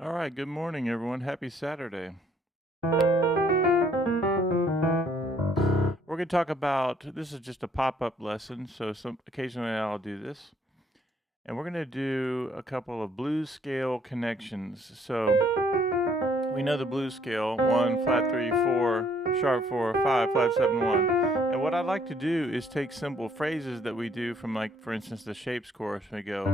All right, good morning, everyone. Happy Saturday. We're going to talk about this is just a pop up lesson, so occasionally I'll do this. And we're going to do a couple of blues scale connections. So we know the blues scale 1, flat 3, 4, sharp 4, 5, flat 7, 1. And what I'd like to do is take simple phrases that we do from, like, for instance, the shapes chorus. We go,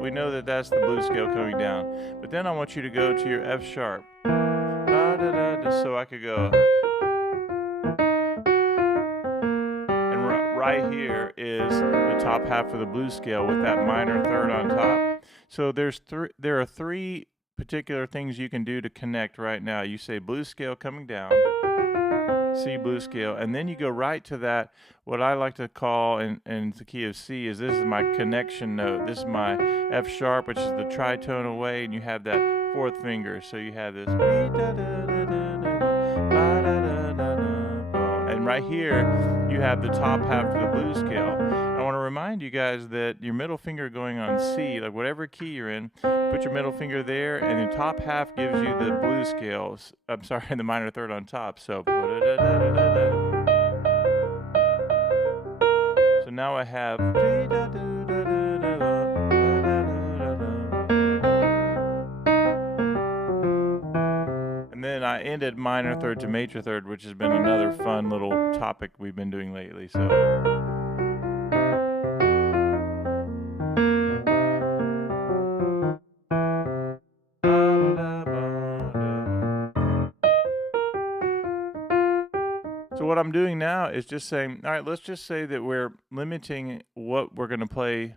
we know that that's the blues scale coming down. But then I want you to go to your F sharp. So I could go. And right here is the top half of the blues scale with that minor third on top. So there are three particular things you can do to connect right now. You say blues scale coming down, C blues scale, and then you go right to that, what I like to call in the key of C is this is my connection note. This is my F sharp, which is the tritone away, and you have that fourth finger. So you have this, and right here you have the top half of the blues scale. I want to remind you guys that your middle finger going on C, like whatever key you're in, put your middle finger there, and the top half gives you the blues scales. I'm sorry, the minor third on top. So now I have. And then I ended minor third to major third, which has been another fun little topic we've been doing lately. So what I'm doing now is just saying, all right, let's just say that we're limiting what we're going to play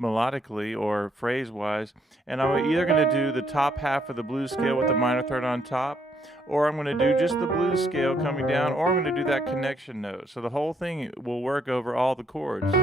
melodically or phrase-wise, and I'm either going to do the top half of the blues scale with the minor third on top, or I'm going to do just the blues scale coming down, or I'm going to do that connection note. So the whole thing will work over all the chords.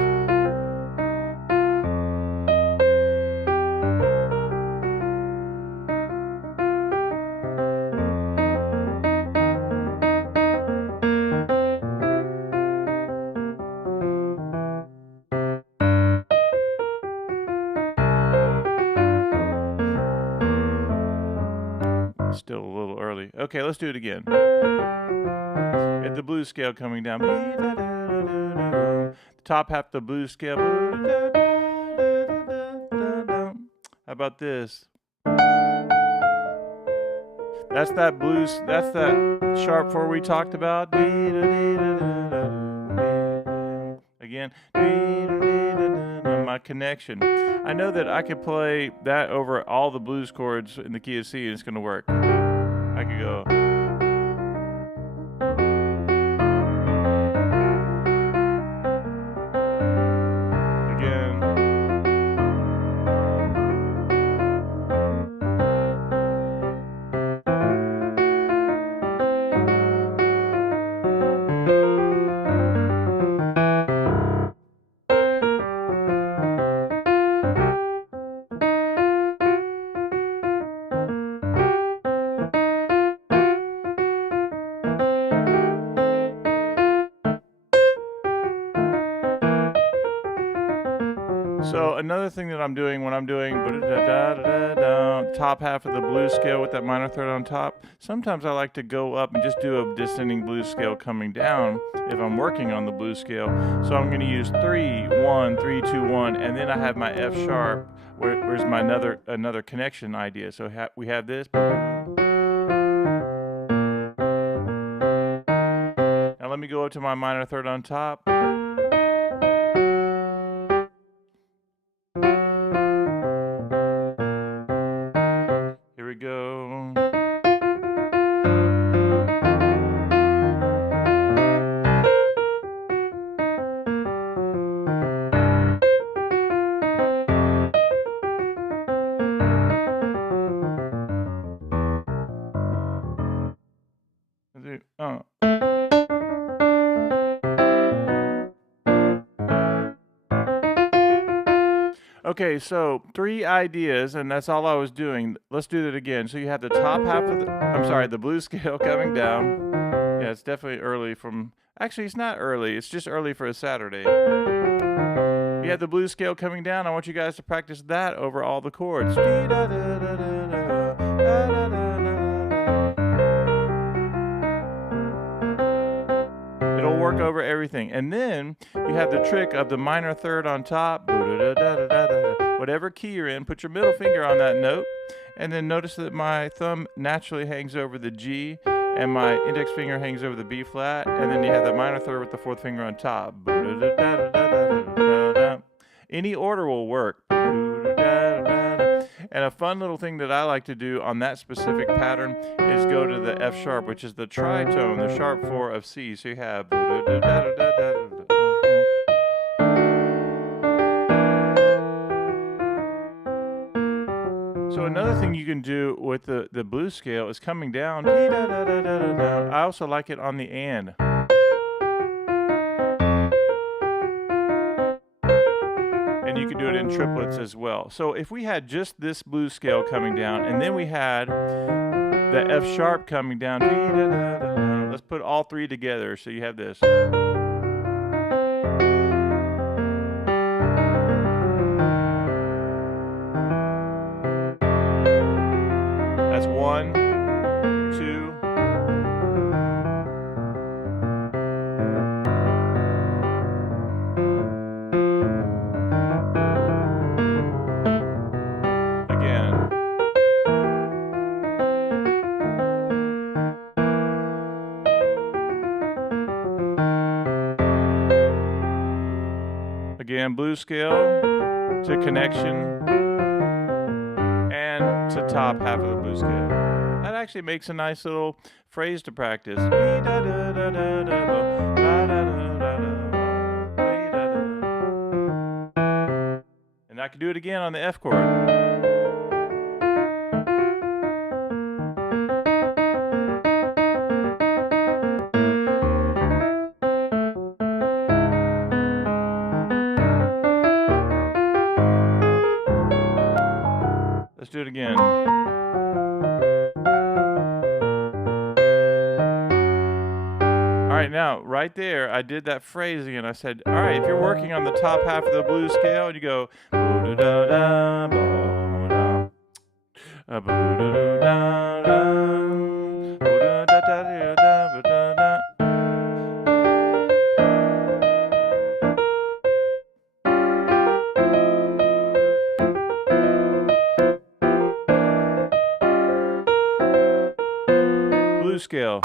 Still a little early. Okay, let's do it again. At the blues scale coming down. The top half of the blues scale. How about this? That's that blues, that's that sharp 4 we talked about. Again, my connection. I know that I could play that over all the blues chords in the key of C and it's going to work. I could go. Again. So another thing that I'm doing when I'm doing top half of the blues scale with that minor third on top, sometimes I like to go up and just do a descending blues scale coming down if I'm working on the blues scale. So I'm going to use 3, 1, 3, 2, 1, and then I have my F sharp. Where's my another connection idea? So we have this. Now let me go up to my minor third on top. Here we go. Okay, so 3 ideas, and that's all I was doing. Let's do that again. So you have the top half of the blues scale coming down. Yeah, it's definitely early actually, it's not early. It's just early for a Saturday. You have the blues scale coming down. I want you guys to practice that over all the chords. It'll work over everything. And then you have the trick of the minor third on top. Whatever key you're in, put your middle finger on that note. And then notice that my thumb naturally hangs over the G and my index finger hangs over the B flat. And then you have that minor third with the fourth finger on top. Any order will work. And a fun little thing that I like to do on that specific pattern is go to the F sharp, which is the tritone, the sharp 4 of C. So you have. So another thing you can do with the blues scale is coming down. I also like it on the and. And you can do it in triplets as well. So if we had just this blues scale coming down, and then we had the F sharp coming down, let's put all three together. So you have this. That's 1, 2. Again, blues scale to connection and to top half of the blues scale. That actually makes a nice little phrase to practice. And I can do it again on the F chord. Let's do it again. All right, now, right there, I did that phrase again. I said, all right, if you're working on the top half of the blues scale, and you go, blues scale.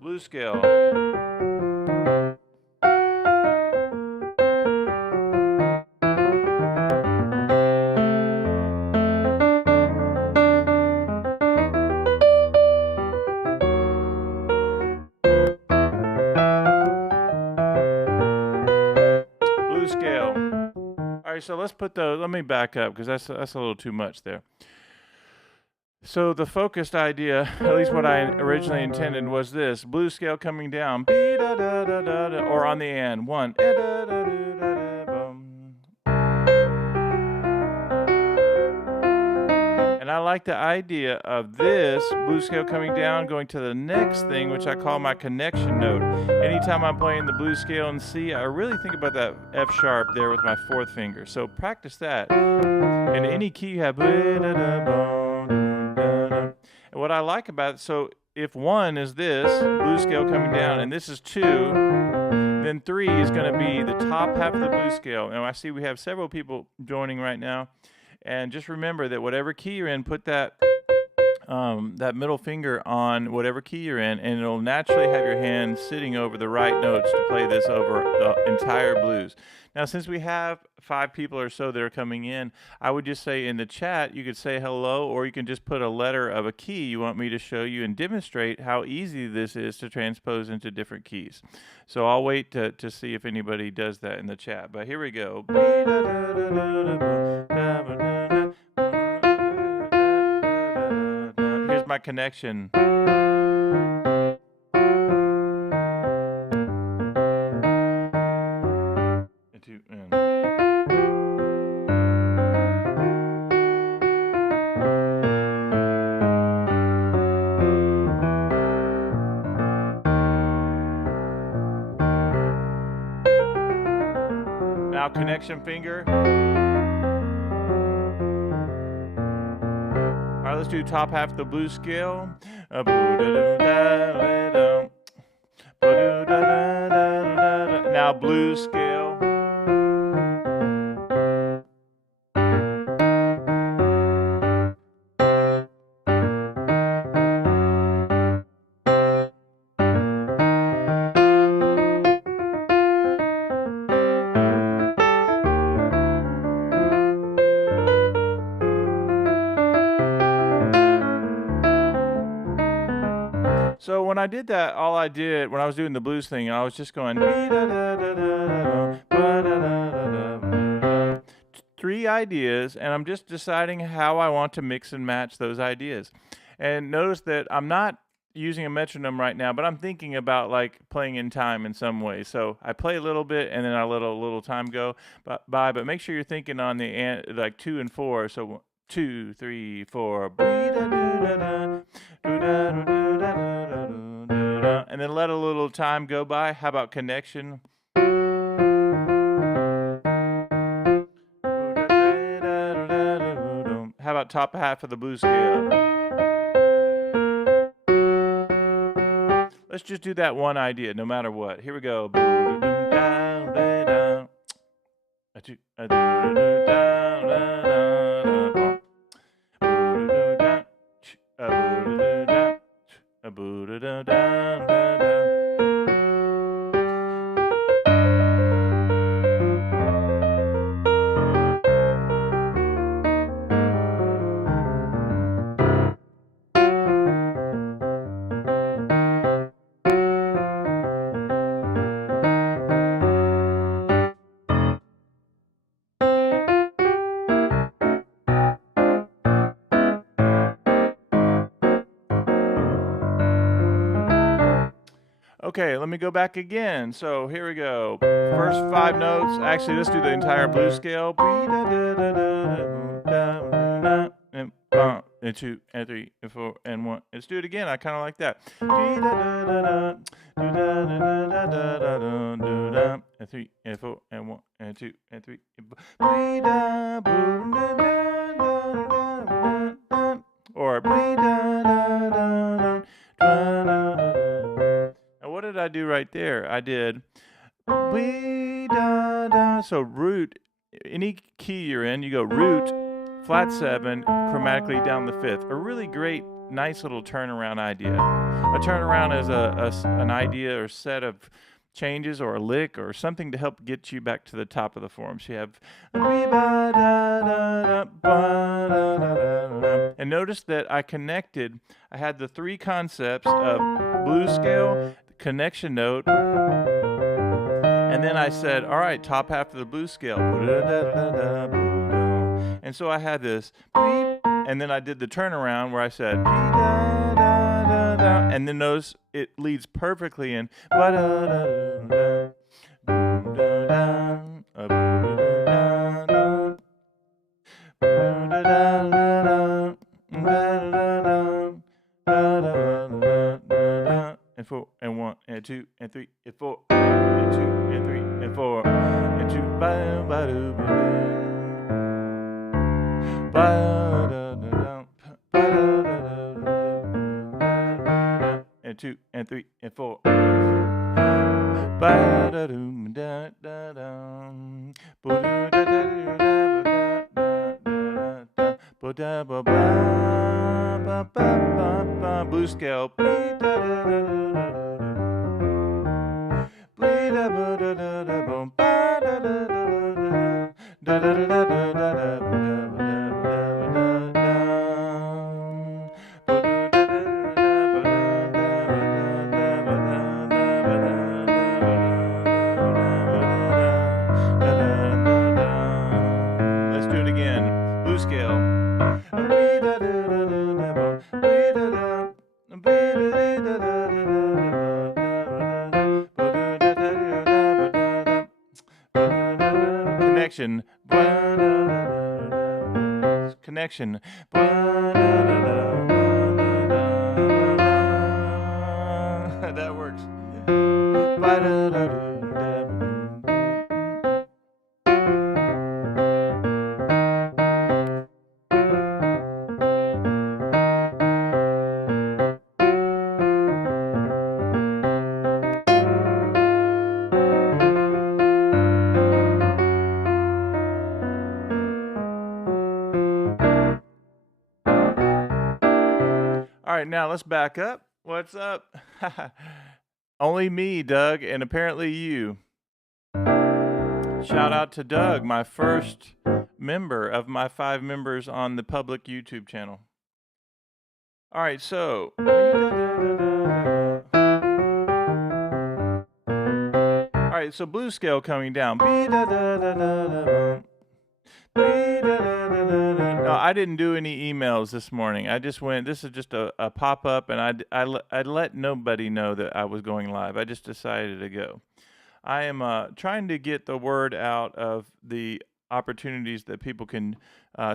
Blues scale. Blues scale. All right, so let's put those. Let me back up because that's a little too much there. So the focused idea, at least what I originally intended, was this: blues scale coming down, or on the and 1. And I like the idea of this blues scale coming down, going to the next thing, which I call my connection note. Anytime I'm playing the blues scale in C, I really think about that F sharp there with my fourth finger. So practice that. In any key you have. And what I like about it, so if 1 is this blues scale coming down, and this is 2, then 3 is going to be the top half of the blues scale. And I see we have several people joining right now. And just remember that whatever key you're in, put that that middle finger on whatever key you're in, and it'll naturally have your hand sitting over the right notes to play this over the entire blues. Now, since we have 5 people or so that are coming in, I would just say in the chat, you could say hello, or you can just put a letter of a key you want me to show you and demonstrate how easy this is to transpose into different keys. So I'll wait to see if anybody does that in the chat. But here we go. Here's my connection. connection finger. All right, let's do top half of the blues scale. Now blues scale. So when I did that, all I did when I was doing the blues thing, I was just going 3 ideas, and I'm just deciding how I want to mix and match those ideas. And notice that I'm not using a metronome right now, but I'm thinking about like playing in time in some way. So I play a little bit and then I let a little time go by, but make sure you're thinking on the like 2 and 4. So 2, 3, 4, and then let a little time go by. How about connection? How about top half of the blues scale? Let's just do that one idea, no matter what. Here we go. Okay, let me go back again. So here we go. First 5 notes. Actually, let's do the entire blues scale. And 2 and 3 and 4 and 1. Let's do it again. I kind of like that. And 3 and 4 and 1 and 2 and 3. Or what did I do right there? I did so root, any key you're in, you go root, flat 7, chromatically down the 5th. A really great, nice little turnaround idea. A turnaround is an idea or set of changes or a lick or something to help get you back to the top of the form. So you have and notice that I had the 3 concepts of blues scale, connection note, and then I said, all right, top half of the blues scale. And so I had this, and then I did the turnaround where I said, and then notice it leads perfectly in. And 4 and 1 and 2 and 3 and 4 and 2 and 3 and 4 and 2 and 2 and 3 and 4 blues scale. Let's do it again. Blues scale. Connection. That works. All right, now let's back up. What's up? Only me, Doug, and apparently you. Shout out to Doug, my first member of my 5 members on the public YouTube channel. All right, so. All right, so blues scale coming down. No, I didn't do any emails this morning. I just went, this is just a pop-up, and I'd let nobody know that I was going live. I just decided to go. I am trying to get the word out of the opportunities that people can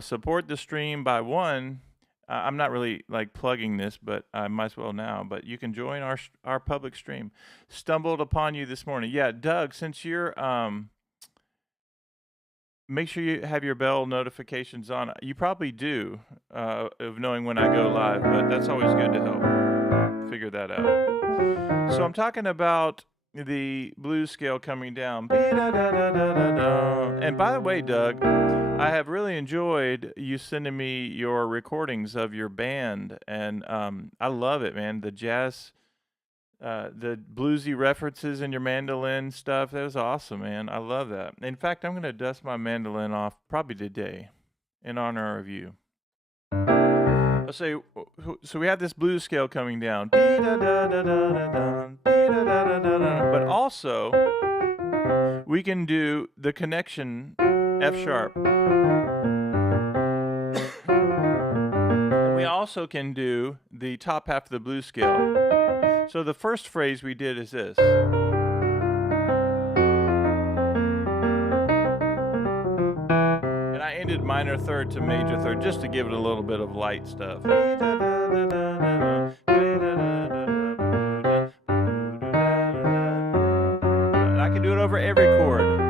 support the stream by one. I'm not really like plugging this, but I might as well now. But you can join our public stream. Stumbled upon you this morning. Yeah, Doug, since you're make sure you have your bell notifications on. You probably do of knowing when I go live, but that's always good to help figure that out. So I'm talking about the blues scale coming down. And by the way, Doug, I have really enjoyed you sending me your recordings of your band, and I love it, man. The jazz, the bluesy references in your mandolin stuff, that was awesome, man. I love that. In fact, I'm going to dust my mandolin off probably today in honor of you. Let's say, so we have this blues scale coming down. But also, we can do the connection F sharp. We also can do the top half of the blues scale. So the first phrase we did is this. And I ended minor third to major third just to give it a little bit of light stuff. And I can do it over every chord.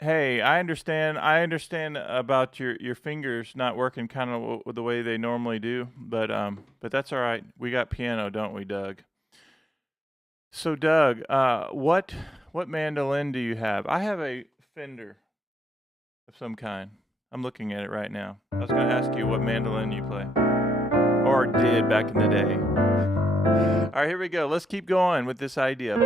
Hey, I understand about your fingers not working kind of the way they normally do, but that's all right. We got piano, don't we, Doug? So Doug, what mandolin do you have? I have a Fender of some kind. I'm looking at it right now. I was going to ask you what mandolin you play, or did back in the day. All right, here we go. Let's keep going with this idea.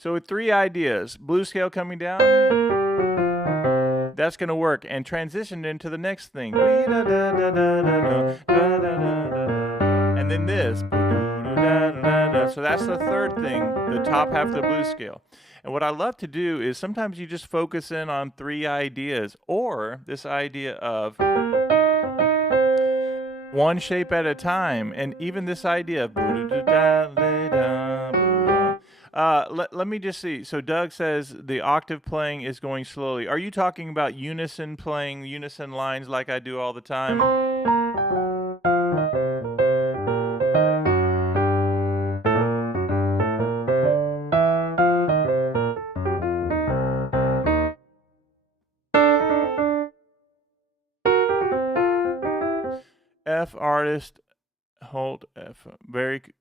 So with 3 ideas, blues scale coming down, that's going to work, and transition into the next thing. And then this. So that's the third thing, the top half of the blues scale. And what I love to do is sometimes you just focus in on 3 ideas, or this idea of one shape at a time, and even this idea of let me just see. So Doug says the octave playing is going slowly. Are you talking about unison playing, unison lines like I do all the time? F artist, hold F.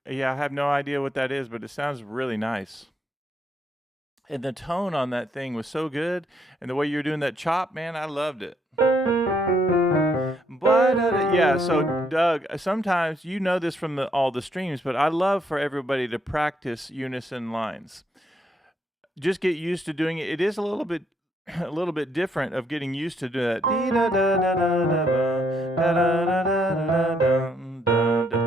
Yeah, I have no idea what that is, but it sounds really nice. And the tone on that thing was so good, and the way you're doing that chop, man, I loved it. But yeah, so Doug, sometimes you know this from all the streams, but I love for everybody to practice unison lines. Just get used to doing it. It is a little bit different of getting used to do that.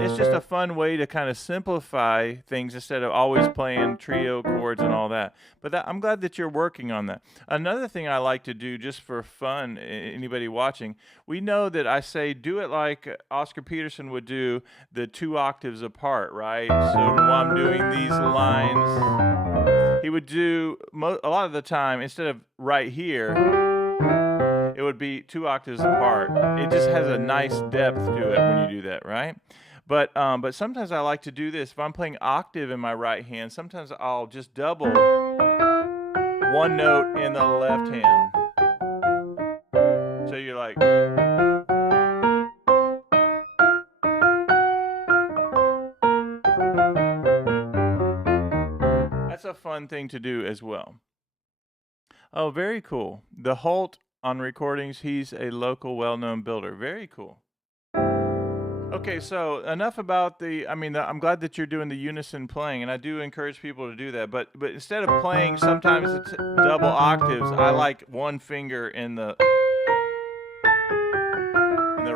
It's just a fun way to kind of simplify things instead of always playing trio chords and all that. But I'm glad that you're working on that. Another thing I like to do just for fun, anybody watching, we know that I say do it like Oscar Peterson would do, the 2 octaves apart, right? So while I'm doing these lines, he would do a lot of the time, instead of right here, it would be 2 octaves apart. It just has a nice depth to it when you do that, right? But sometimes I like to do this. If I'm playing octave in my right hand, sometimes I'll just double one note in the left hand. So you're like. thing to do as well. Oh, very cool. The Holt on recordings, he's a local well-known builder. Very cool. Okay, so enough about I'm glad that you're doing the unison playing, and I do encourage people to do that. But instead of playing sometimes it's double octaves, I like one finger in the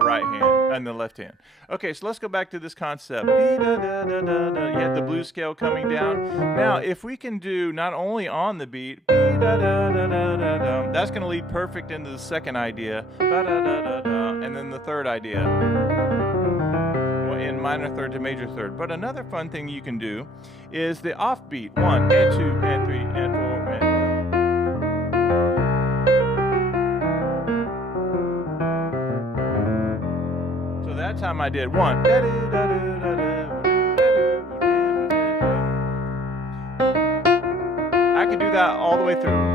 right hand and the left hand. Okay, so let's go back to this concept. You had the blues scale coming down. Now, if we can do not only on the beat, that's going to lead perfect into the second idea, and then the third idea in minor third to major third. But another fun thing you can do is the offbeat. 1 and 2 and 3 and 4 and 5. So that time I did 1. I could do that all the way through.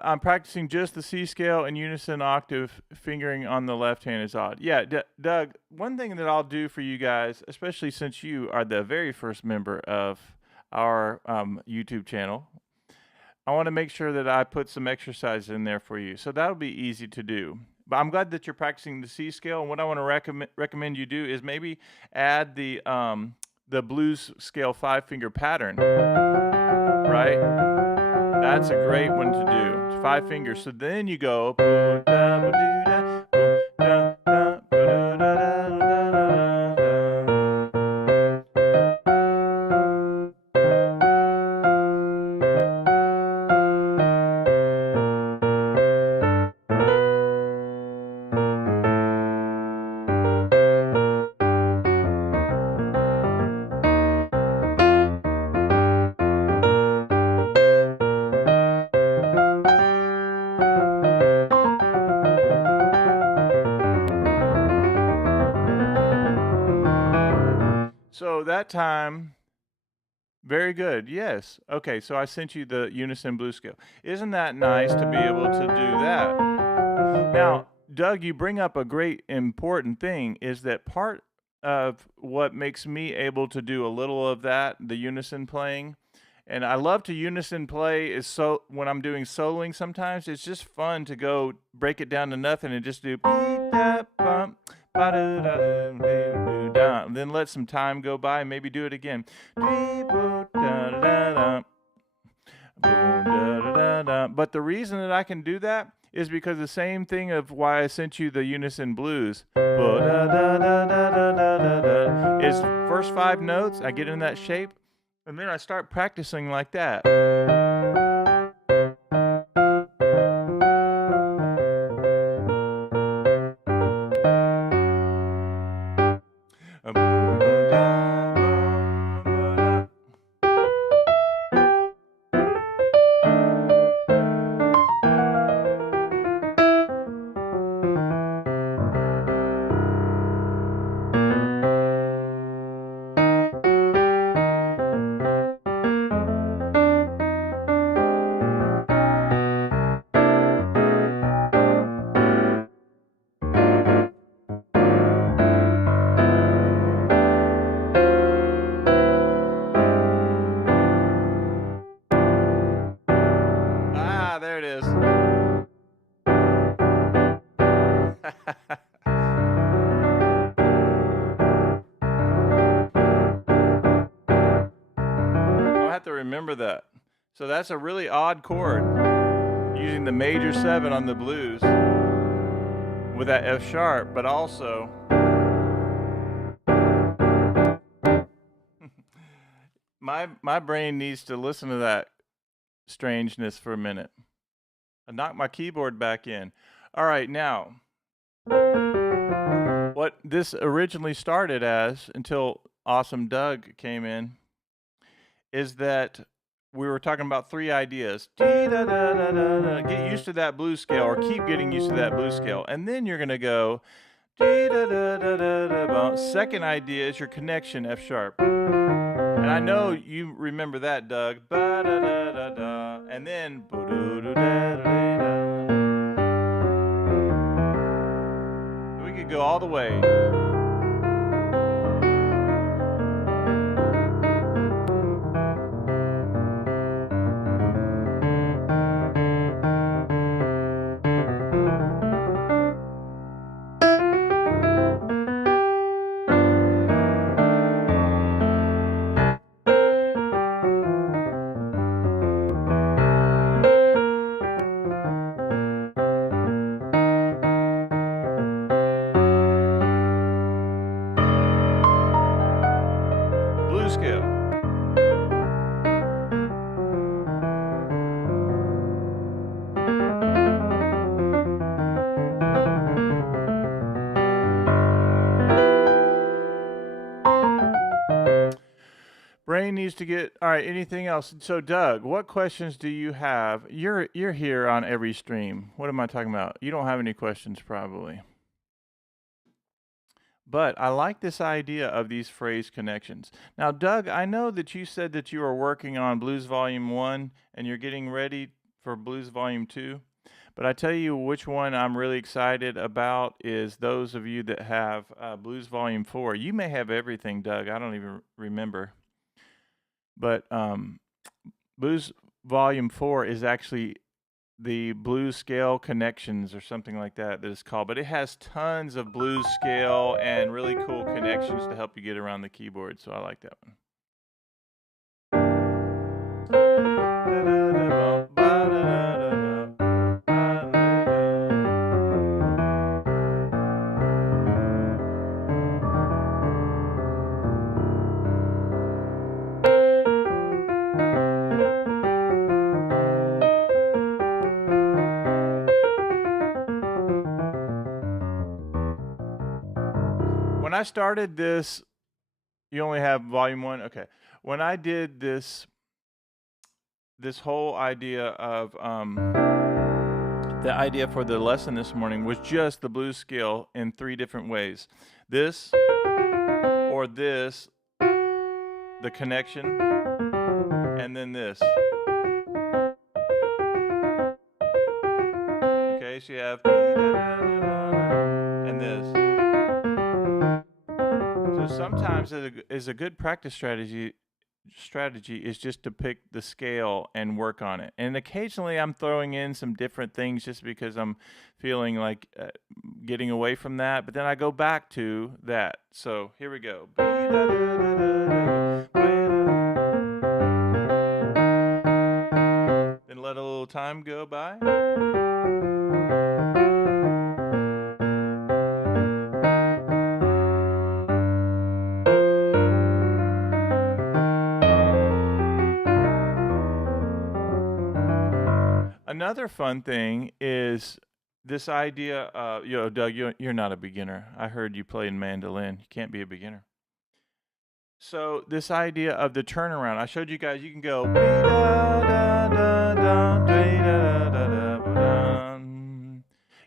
I'm practicing just the C scale and unison octave fingering on the left hand is odd. Yeah, Doug, one thing that I'll do for you guys, especially since you are the very first member of our YouTube channel, I want to make sure that I put some exercise in there for you. So that'll be easy to do. But I'm glad that you're practicing the C scale, and what I want to recommend you do is maybe add the blues scale 5-finger pattern, right? That's a great one to do. 5 fingers. So then you go. So that time, very good. Yes. Okay, so I sent you the unison blues scale. Isn't that nice to be able to do that? Now, Doug, you bring up a great important thing, is that part of what makes me able to do a little of that, the unison playing, and I love to unison play, is so when I'm doing soloing sometimes, it's just fun to go break it down to nothing and just do then let some time go by and maybe do it again. But the reason that I can do that is because the same thing of why I sent you the unison blues is first 5 notes, I get in that shape, and then I start practicing like that. There it is. I'll have to remember that. So that's a really odd chord, using the major 7 on the blues with that F sharp, but also my brain needs to listen to that strangeness for a minute. I knocked my keyboard back in. All right, now, what this originally started as, until Awesome Doug came in, is that we were talking about 3 ideas. Get used to that blues scale, or keep getting used to that blues scale. And then you're going to go. Second idea is your connection, F sharp. And And I know you remember that, Doug. Ba-da-da-da-da. And then boo-doo-da-da-da-da. We could go all the way. Blues scale. Brain needs to get all right. Anything else? So, Doug, what questions do you have? You're here on every stream. What am I talking about? You don't have any questions, probably. But I like this idea of these phrase connections. Now, Doug, I know that you said that you are working on Blues Volume 1 and you're getting ready for Blues Volume 2. But I tell you which one I'm really excited about is those of you that have Blues Volume 4. You may have everything, Doug. I don't even remember. But Blues Volume 4 is actually the blues scale connections or something like that it's called. But it has tons of blues scale and really cool connections to help you get around the keyboard. So I like that one. When I started this, you only have volume 1. Okay. When I did this whole idea of the idea for the lesson this morning was just the blues scale in 3 different ways. This or this, the connection, and then this. Okay, so you have and this. So sometimes is a good practice strategy is just to pick the scale and work on it. And occasionally I'm throwing in some different things just because I'm feeling like getting away from that. But then I go back to that. So here we go. Then let a little time go by. Another fun thing is this idea of, Doug, you're not a beginner. I heard you playing mandolin. You can't be a beginner. So this idea of the turnaround, I showed you guys, you can go.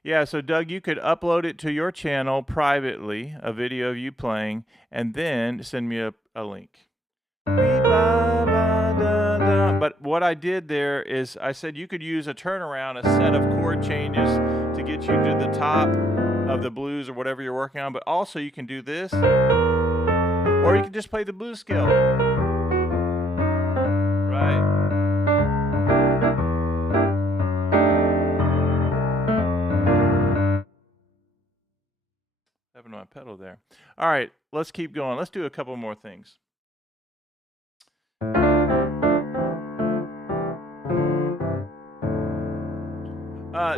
Yeah, so Doug, you could upload it to your channel privately, a video of you playing, and then send me a link. But what I did there is I said you could use a turnaround, a set of chord changes to get you to the top of the blues or whatever you're working on, but also you can do this, or you can just play the blues scale. Right. Having my pedal there. All right, let's keep going. Let's do a couple more things.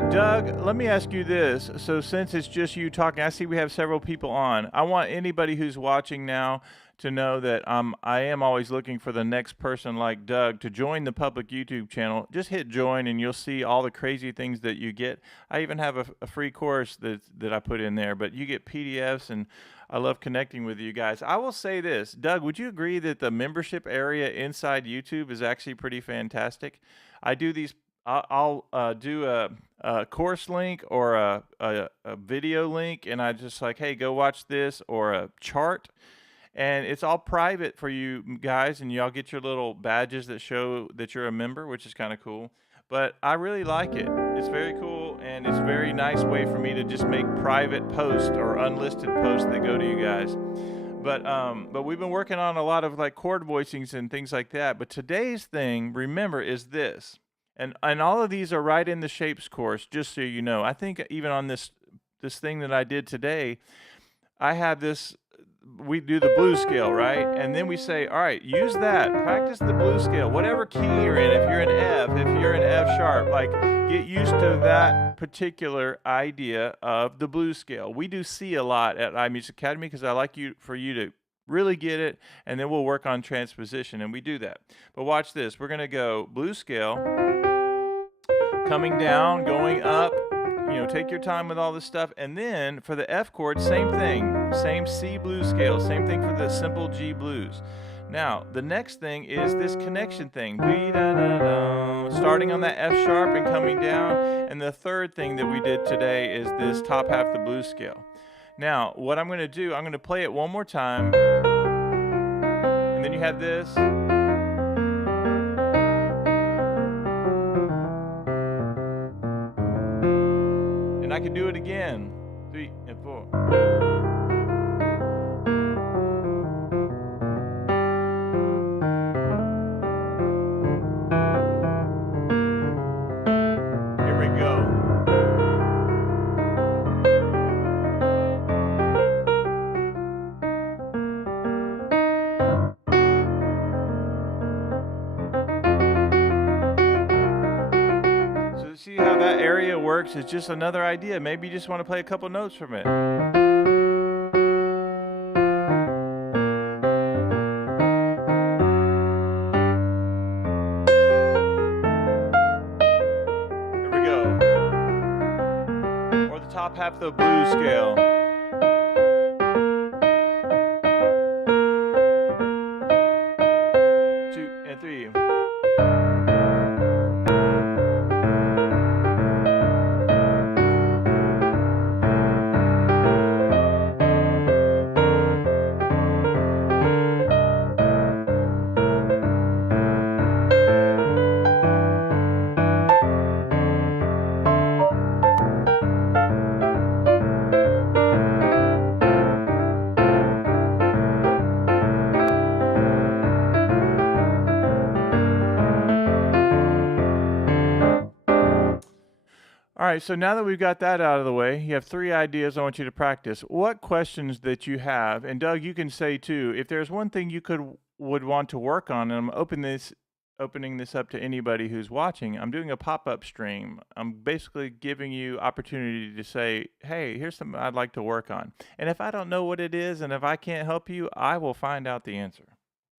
Doug, let me ask you this. So since it's just you talking, I see we have several people on. I want anybody who's watching now to know that I am always looking for the next person like Doug to join the public YouTube channel. Just hit join and you'll see all the crazy things that you get. I even have a free course that I put in there, but you get PDFs, and I love connecting with you guys. I will say this, Doug, would you agree that the membership area inside YouTube is actually pretty fantastic? I do these I'll do a course link or a video link, and I just like, hey, go watch this, or a chart. And it's all private for you guys, and y'all get your little badges that show that you're a member, which is kind of cool. But I really like it. It's very cool, and it's a very nice way for me to just make private posts or unlisted posts that go to you guys. But we've been working on a lot of like chord voicings and things like that. But today's thing, remember, is this. And all of these are right in the shapes course, just so you know. I think even on this thing that I did today, I have this, we do the blues scale, right? And then we say, all right, use that, practice the blues scale, whatever key you're in. If you're in F, if you're in F sharp, like get used to that particular idea of the blues scale. We do C a lot at iMusicAcademy because I like for you to really get it, and then we'll work on transposition, and we do that. But watch this. We're going to go blues scale, coming down, going up. You know, take your time with all this stuff. And then for the F chord, same thing. Same C blues scale. Same thing for the simple G blues. Now, the next thing is this connection thing. Starting on that F sharp and coming down. And the third thing that we did today is this top half of the blues scale. Now, what I'm going to do, I'm going to play it one more time. And then you have this. I can do it again. 3 and 4. Here we go. So see how that area works? It's just another idea. Maybe you just want to play a couple notes from it. Here we go. Or the top half of the blues scale. 2 and 3. All right, so now that we've got that out of the way, you have 3 ideas I want you to practice. What questions that you have, and Doug, you can say too, if there's one thing you would want to work on, and I'm opening this up to anybody who's watching, I'm doing a pop-up stream. I'm basically giving you opportunity to say, hey, here's something I'd like to work on. And if I don't know what it is, and if I can't help you, I will find out the answer.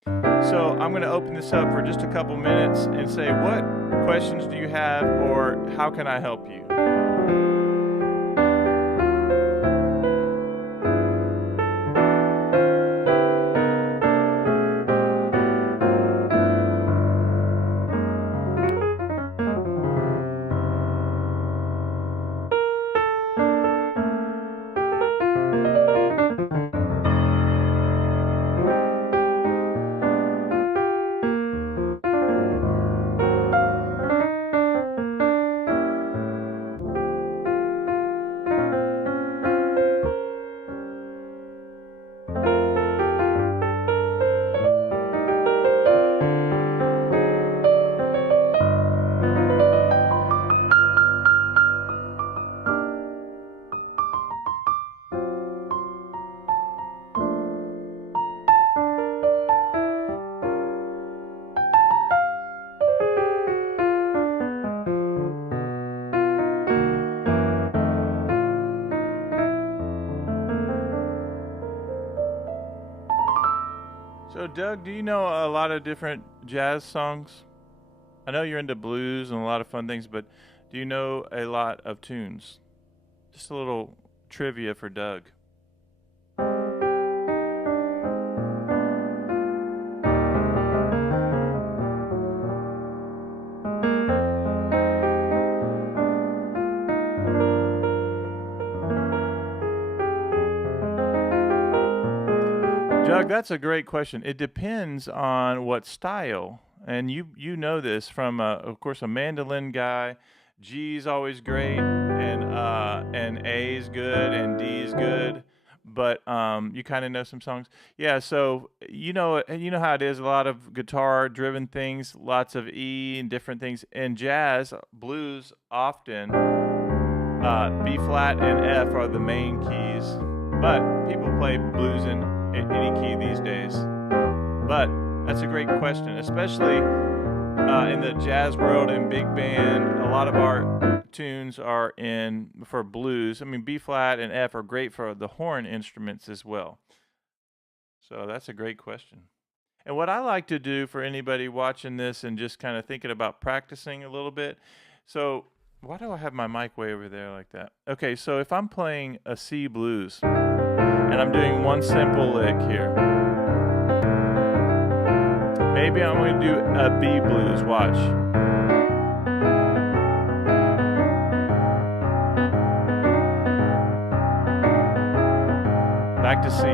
So I'm going to open this up for just a couple minutes and say, what questions do you have, or how can I help you? So, Doug, do you know a lot of different jazz songs? I know you're into blues and a lot of fun things, but do you know a lot of tunes? Just a little trivia for Doug. Doug, that's a great question. It depends on what style, and you know this from of course a mandolin guy. G's always great, and A's good, and D's good. But you kind of know some songs, yeah. So you know how it is. A lot of guitar-driven things, lots of E and different things. In jazz, blues, often B flat and F are the main keys, but people play blues in any key these days. But that's a great question, especially in the jazz world and big band. A lot of our tunes are in for blues. I mean, B flat and F are great for the horn instruments as well. So that's a great question. And what I like to do for anybody watching this and just kind of thinking about practicing a little bit. So why do I have my mic way over there like that? Okay, so if I'm playing a C blues and I'm doing one simple lick here, maybe I'm going to do a B blues. Watch. Back to C.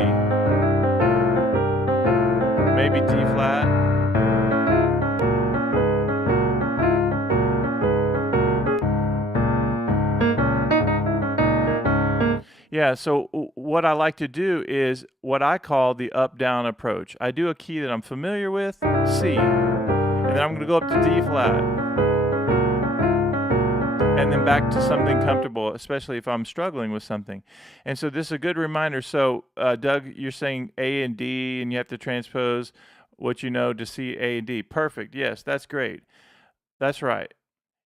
Maybe D flat. Yeah, so what I like to do is what I call the up-down approach. I do a key that I'm familiar with, C, and then I'm going to go up to D flat, and then back to something comfortable, especially if I'm struggling with something. And so this is a good reminder. So, Doug, you're saying A and D, and you have to transpose what you know to C, A, and D. Perfect. Yes, that's great. That's right.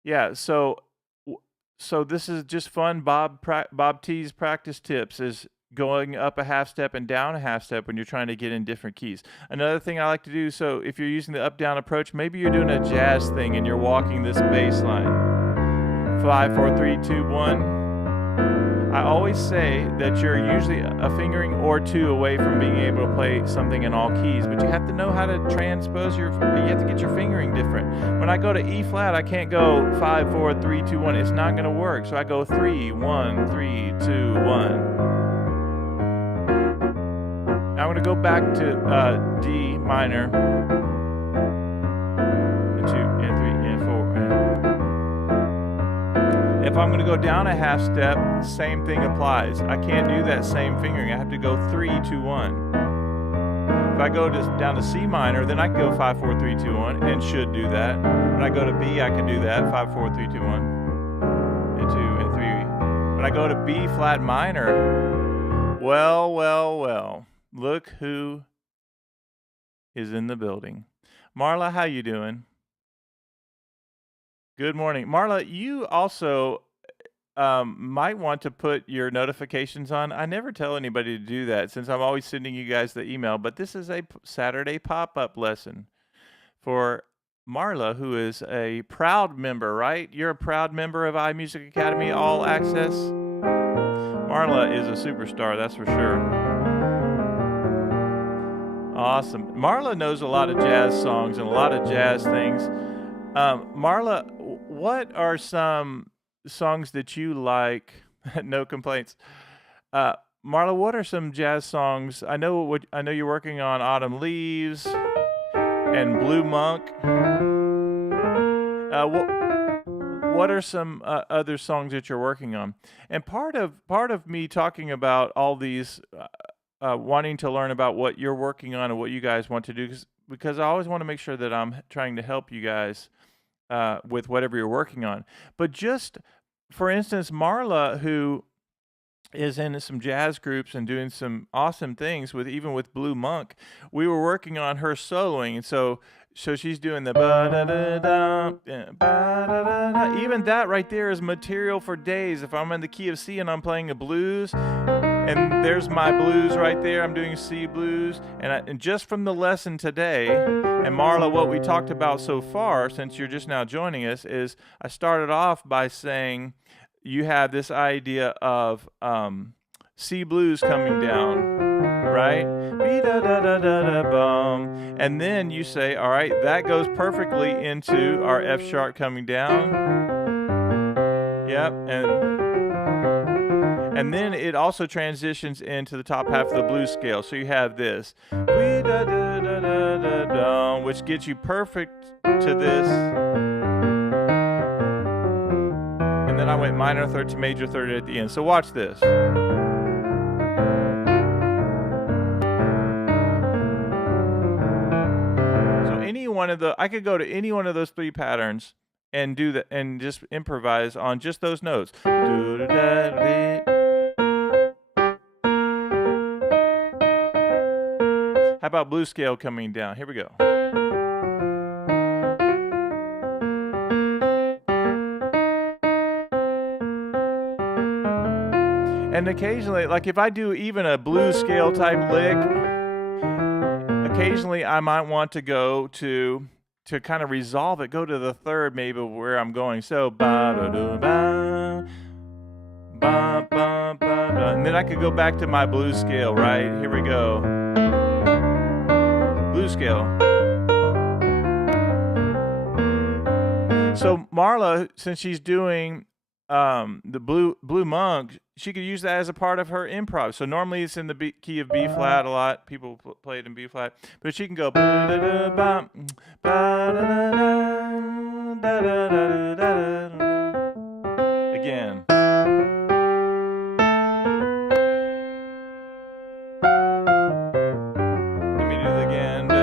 Yeah, so this is just fun. Bob T's practice tips is going up a half step and down a half step when you're trying to get in different keys. Another thing I like to do, so if you're using the up-down approach, maybe you're doing a jazz thing and you're walking this bass line. 5, 4, 3, 2, 1. I always say that you're usually a fingering or two away from being able to play something in all keys, but you have to know how to transpose you have to get your fingering different. When I go to E flat, I can't go 5, 4, 3, 2, 1. It's not going to work. So I go 3, 1, 3, 2, 1. Now I'm going to go back to D minor. And 2, and 3, and 4. If I'm going to go down a half step, same thing applies. I can't do that same fingering. I have to go 3, 2, 1. If I go down to C minor, then I can go 5, 4, 3, 2, 1, and should do that. When I go to B, I can do that. 5, 4, 3, 2, 1, and 2, and 3. When I go to B flat minor, well, look who is in the building. Marla, how you doing? Good morning. Marla, you also might want to put your notifications on. I never tell anybody to do that since I'm always sending you guys the email, but this is a Saturday pop-up lesson for Marla, who is a proud member, right? You're a proud member of iMusicAcademy All Access? Marla is a superstar, that's for sure. Awesome. Marla knows a lot of jazz songs and a lot of jazz things. Marla, what are some songs that you like? No complaints. Marla, what are some jazz songs? I know you're working on Autumn Leaves and Blue Monk. What are some other songs that you're working on? And part of me talking about all these, wanting to learn about what you're working on and what you guys want to do, because I always want to make sure that I'm trying to help you guys with whatever you're working on. But just, for instance, Marla, who is in some jazz groups and doing some awesome things even with Blue Monk, we were working on her soloing, and so she's doing the ba-da-da-da, ba-da-da-da. Even that right there is material for days. If I'm in the key of C and I'm playing a blues, and there's my blues right there. I'm doing C blues. And just from the lesson today, and Marla, what we talked about so far, since you're just now joining us, is I started off by saying you have this idea of C blues coming down, right? And then you say, all right, that goes perfectly into our F sharp coming down. Yep, and And then it also transitions into the top half of the blues scale. So you have this, which gets you perfect to this. And then I went minor third to major third at the end. So watch this. So any one of I could go to any one of those three patterns and do that, and just improvise on just those notes. How about blues scale coming down? Here we go. And occasionally, like if I do even a blues scale type lick, occasionally I might want to go to kind of resolve it, go to the third maybe where I'm going. So ba-da-da-ba, ba-ba-ba-ba. And then I could go back to my blues scale, right? Here we go. Blues scale. So Marla, since she's doing the blue monk, she could use that as a part of her improv. So normally it's in the key of B flat a lot. People play it in B flat, but she can go again. Let me do it again.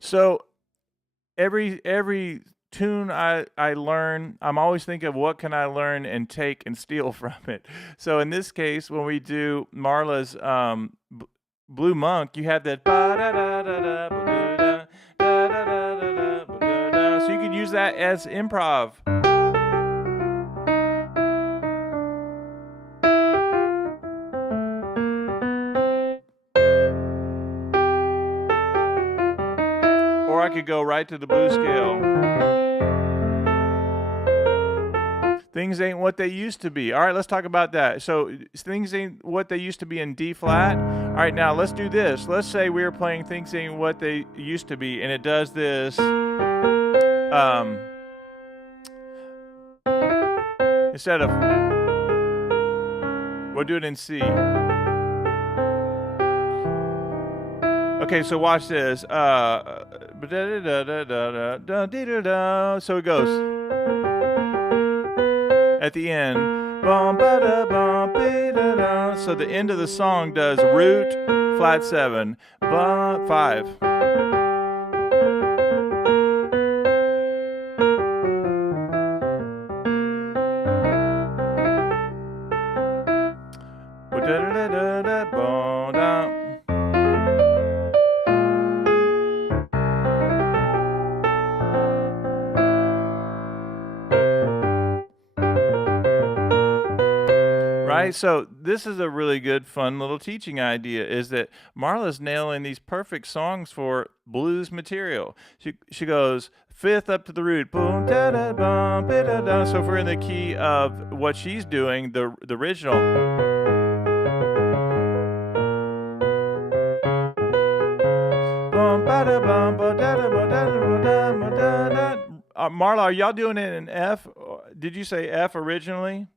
So every tune I learn, I'm always thinking of what can I learn and take and steal from it. So in this case, when we do Marla's Blue Monk, you have that so you could use that as improv. Or I could go right to the blues scale. Things ain't what they used to be. All right, let's talk about that. So things ain't what they used to be in D flat. All right, now let's do this. Let's say we were playing things ain't what they used to be, and it does this. Instead of, we'll do it in C. Okay, so watch this. So it goes at the end. So the end of the song does root, flat 7, 5. Right? So this is a really good, fun little teaching idea, is that Marla's nailing these perfect songs for blues material. She goes fifth up to the root. Boom, da, da, bum, ba, da, da. So if we're in the key of what she's doing, the original. Marla, are y'all doing it in F? Did you say F originally?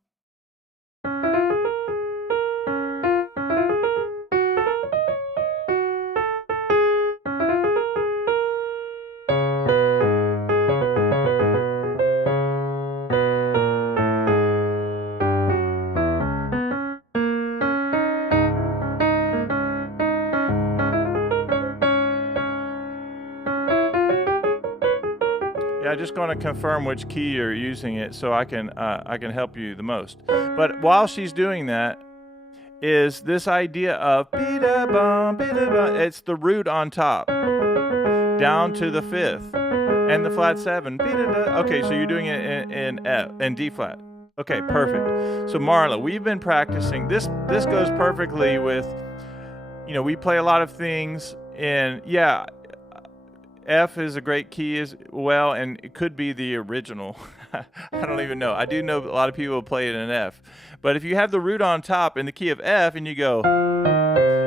Yeah, just going to confirm which key you're using it so I can help you the most. But while she's doing that, is this idea of it's the root on top, down to the fifth, and the flat 7. Okay, so you're doing it in F and D flat. Okay, perfect. So Marla, we've been practicing. This goes perfectly with, we play a lot of things in, F is a great key as well, and it could be the original. I don't even know. I do know a lot of people play it in F. But if you have the root on top in the key of F and you go,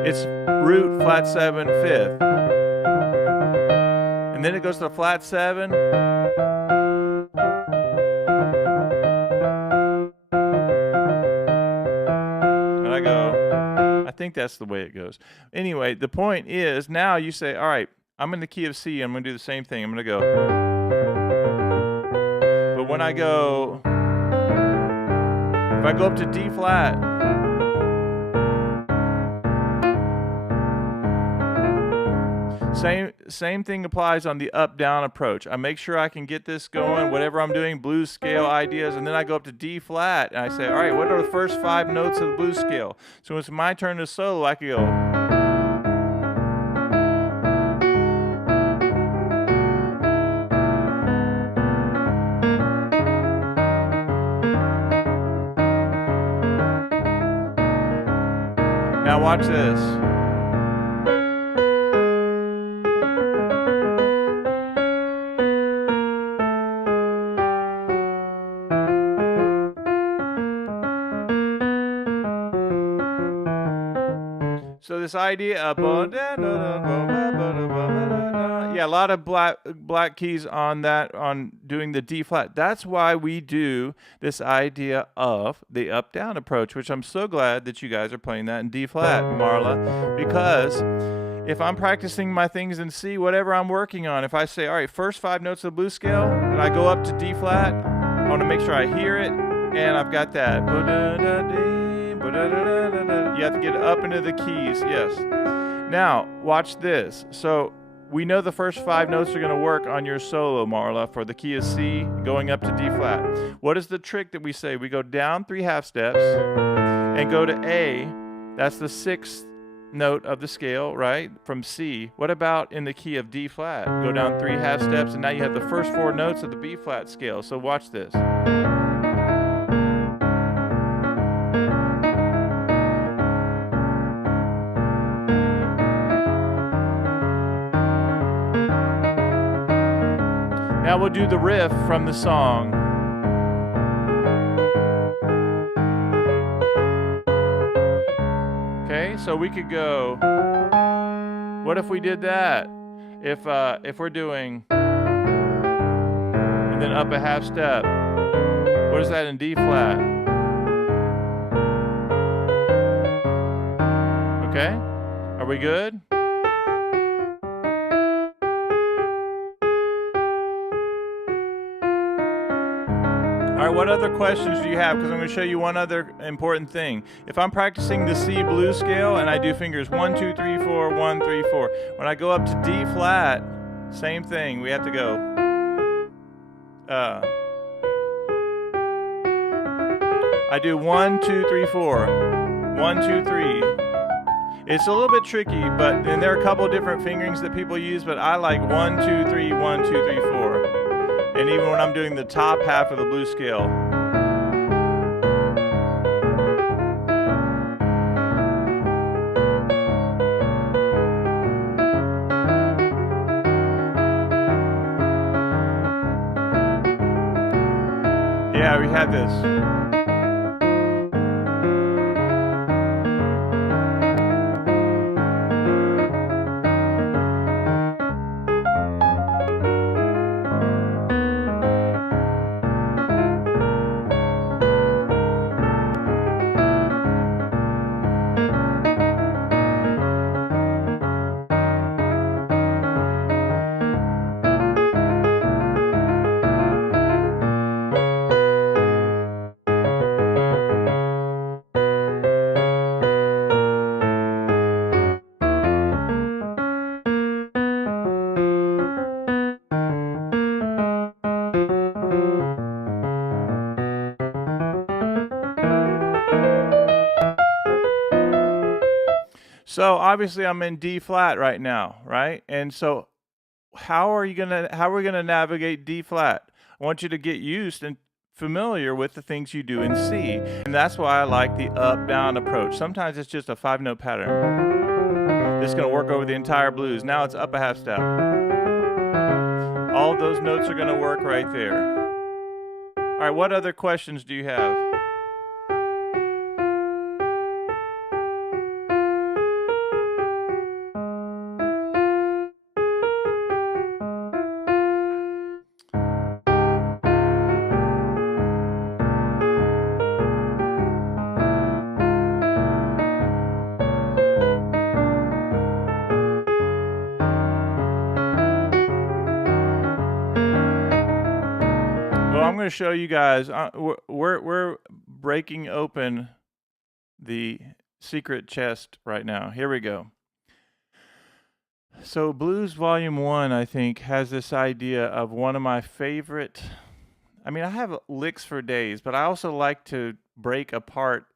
it's root, flat 7, 5th. And then it goes to flat 7. And I go, I think that's the way it goes. Anyway, the point is now you say, all right, I'm in the key of C. I'm going to do the same thing. I'm going to go. But when I go, if I go up to D flat, same thing applies on the up-down approach. I make sure I can get this going, whatever I'm doing, blues scale ideas, and then I go up to D flat, and I say, all right, what are the first 5 notes of the blues scale? So when it's my turn to solo, I can go. Now watch this. So this idea of yeah, a lot of black keys on that, on doing the D flat. That's why we do this idea of the up down approach, which I'm so glad that you guys are playing that in D flat, Marla, because if I'm practicing my things in C, whatever I'm working on, if I say, all right, first 5 notes of the blues scale, and I go up to D flat, I want to make sure I hear it, and I've got that. You have to get up into the keys, yes. Now, watch this. So we know the first 5 notes are going to work on your solo, Marla, for the key of C, going up to D flat. What is the trick that we say? We go down 3 half steps and go to A. That's the 6th note of the scale, right, from C. What about in the key of D flat? Go down 3 half steps, and now you have the first 4 notes of the B flat scale. So watch this. Now we'll do the riff from the song. Okay, so we could go, what if we did that? If we're doing, and then up a half step, what is that in D flat? Okay, are we good? All right, what other questions do you have? Because I'm going to show you one other important thing. If I'm practicing the C blues scale and I do fingers 1, 2, 3, 4, 1, 3, 4. When I go up to D flat, same thing. We have to go. I do 1, 2, 3, 4. 1, 2, 3. It's a little bit tricky, but and there are a couple different fingerings that people use, but I like 1, 2, 3, 1, 2, 3, 4. And even when I'm doing the top half of the blues scale. Yeah, we had this. So obviously I'm in D flat right now, right? And so how are we gonna navigate D flat? I want you to get used and familiar with the things you do in C. And that's why I like the up-down approach. Sometimes it's just a 5-note pattern. This is gonna work over the entire blues. Now it's up a half step. all of those notes are going to work right there. All right, what other questions do you have? Well, I'm going to show you guys. We're breaking open the secret chest right now. Here we go. So Blues Volume 1, I think, has this idea of one of my favorite. I mean, I have licks for days, but I also like to break apart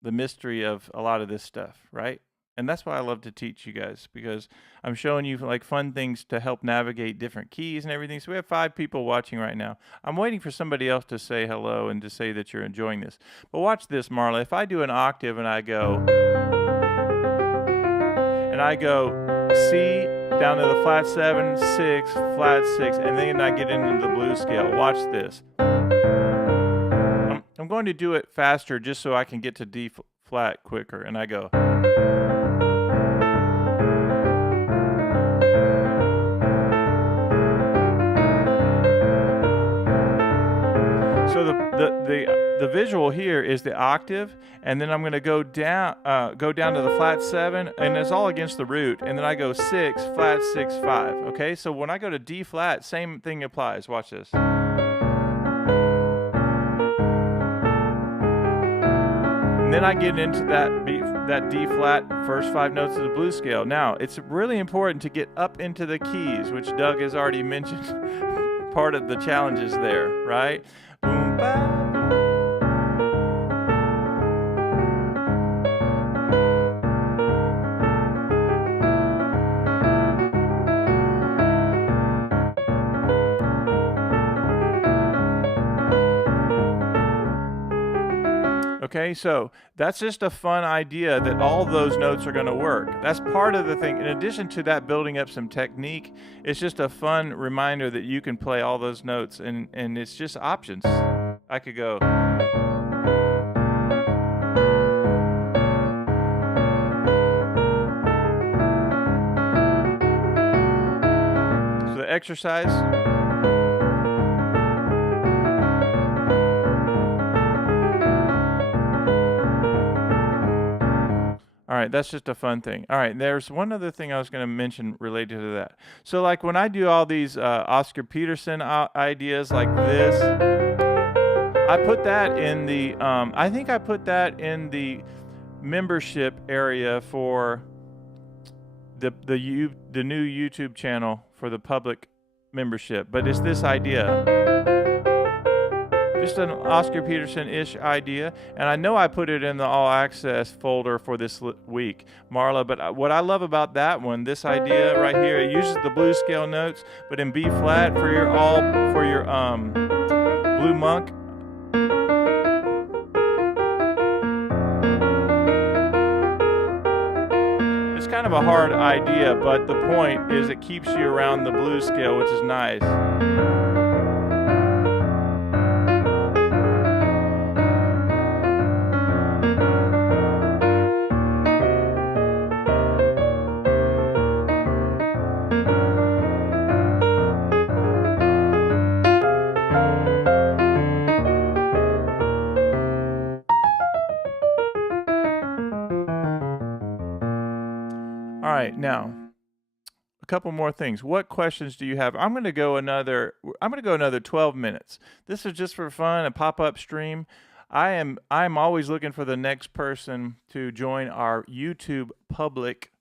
the mystery of a lot of this stuff, right? And that's why I love to teach you guys, because I'm showing you like fun things to help navigate different keys and everything. So we have 5 people watching right now. I'm waiting for somebody else to say hello and to say that you're enjoying this. But watch this, Marla. If I do an octave and I go C down to the flat 7, 6, flat 6, and then I get into the blues scale. Watch this. I'm going to do it faster just so I can get to D flat quicker, and I go. So the visual here is the octave, and then I'm going to go down to the flat 7, and it's all against the root, and then I go 6, flat 6, 5. Okay, so when I go to D flat, same thing applies. Watch this. And then I get into that D flat, first 5 notes of the blues scale. Now, it's really important to get up into the keys, which Doug has already mentioned. Part of the challenges there, right? Boom, ba, boom. Okay, so that's just a fun idea that all those notes are going to work. That's part of the thing. In addition to that, building up some technique, it's just a fun reminder that you can play all those notes, and it's just options. I could go. So the exercise. All right, that's just a fun thing. All right, there's one other thing I was going to mention related to that. So like when I do all these Oscar Peterson ideas like this, I put that in the, I think I put that in the membership area for the new YouTube channel for the public membership. But it's this idea. Just an Oscar Peterson-ish idea, and I know I put it in the All Access folder for this week, Marla, but what I love about that one, this idea right here, it uses the blues scale notes, but in B flat for your Blue Monk. It's kind of a hard idea, but the point is it keeps you around the blues scale, which is nice. All right, now a couple more things. What questions do you have? I'm going to go another 12 minutes. This is just for fun, a pop-up stream. I'm always looking for the next person to join our YouTube public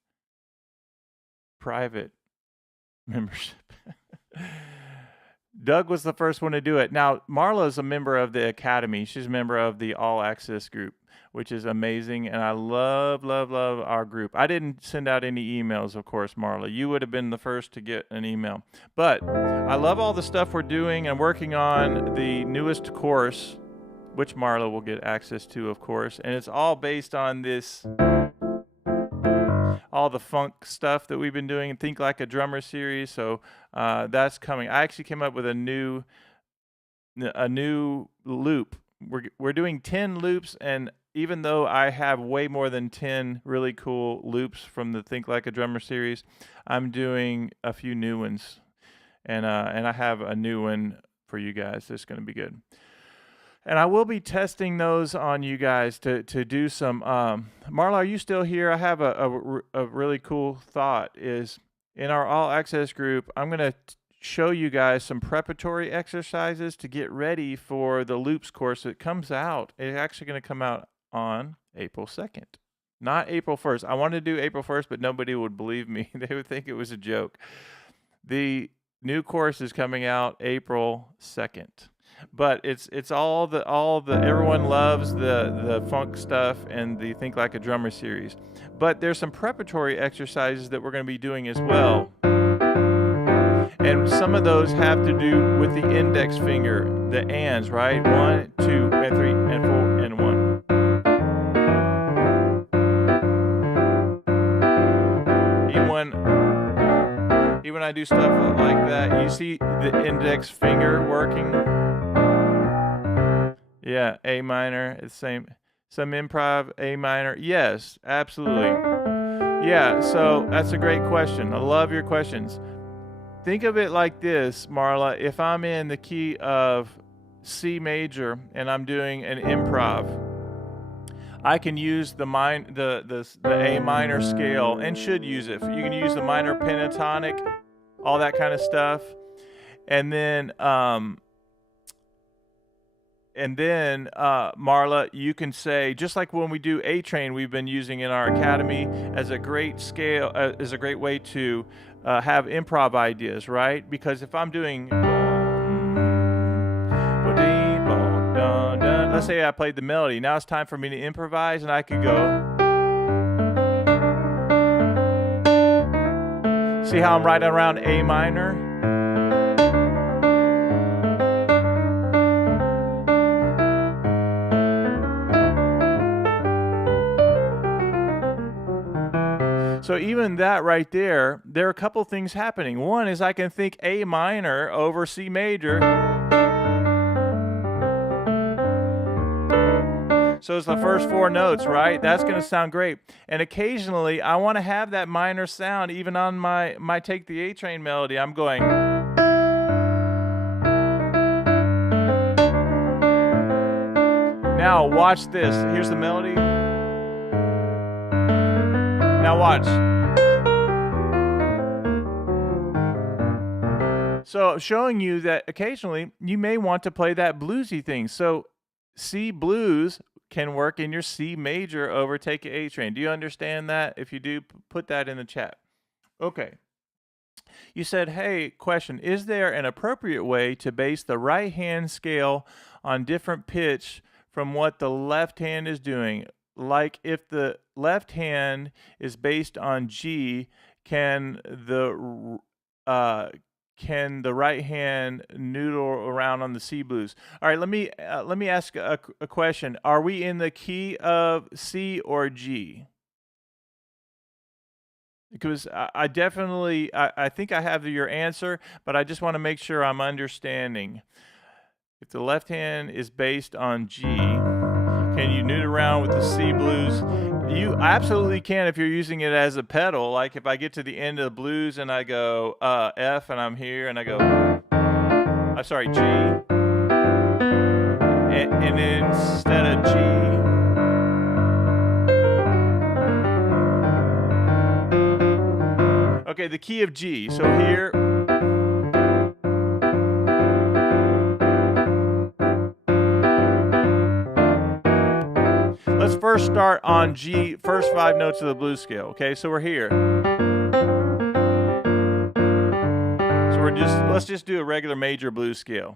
private membership. Doug was the first one to do it. Now, Marla is a member of the Academy. She's a member of the All Access group, which is amazing, and I love, love, love our group. I didn't send out any emails, of course, Marla. You would have been the first to get an email. But I love all the stuff we're doing and working on the newest course, which Marla will get access to, of course, and it's all based on this all the funk stuff that we've been doing in Think Like a Drummer series. So that's coming. I actually came up with a new loop. We're doing 10 loops, and even though I have way more than 10 really cool loops from the Think Like a Drummer series, I'm doing a few new ones, and I have a new one for you guys that's going to be good. And I will be testing those on you guys to do some. Marla, are you still here? I have a really cool thought. Is in our All Access group, I'm going to show you guys some preparatory exercises to get ready for the loops course that comes out. It's actually going to come out on April 2nd, not April 1st. I wanted to do April 1st, but nobody would believe me. They would think it was a joke. The new course is coming out April 2nd. But it's all the everyone loves the funk stuff and the Think Like a Drummer series. But there's some preparatory exercises that we're going to be doing as well. And some of those have to do with the index finger, the ands, right? 1, 2, and 3, and 4, and 1. Even when I do stuff like that, you see the index finger working. Yeah, A minor, it's the same. Some improv, A minor. Yes, absolutely. Yeah, so that's a great question. I love your questions. Think of it like this, Marla. If I'm in the key of C major and I'm doing an improv, I can use the A minor scale, and should use it. You can use the minor pentatonic, all that kind of stuff, and then Marla, you can say, just like when we do A Train, we've been using in our academy as a great scale, as a great way to have improv ideas, right? Because if I'm doing, let's say I played the melody, now it's time for me to improvise, and I could go. See how I'm right around A minor? So even that right there, there are a couple things happening. One is I can think A minor over C major. So it's the first 4 notes, right? That's going to sound great. And occasionally, I want to have that minor sound even on my Take the A Train melody. I'm going. Now watch this. Here's the melody. Now watch. So I'm showing you that occasionally you may want to play that bluesy thing. So C blues can work in your C major over Take A Train. Do you understand that? If you do, put that in the chat. Okay. You said, hey, question, is there an appropriate way to base the right hand scale on different pitch from what the left hand is doing? Like if the left hand is based on G, can the right hand noodle around on the C blues? All right, let me ask a question. Are we in the key of C or G? Because I definitely think I have your answer, but I just want to make sure I'm understanding. If the left hand is based on G, can you noodle around with the C blues? You absolutely can if you're using it as a pedal. Like if I get to the end of the blues and I go F and I'm here and I go, I'm sorry, G. And then instead of G, okay, the key of G. So here. Let's first start on G, first 5 notes of the blues scale. Okay, so we're here. So let's just do a regular major blues scale.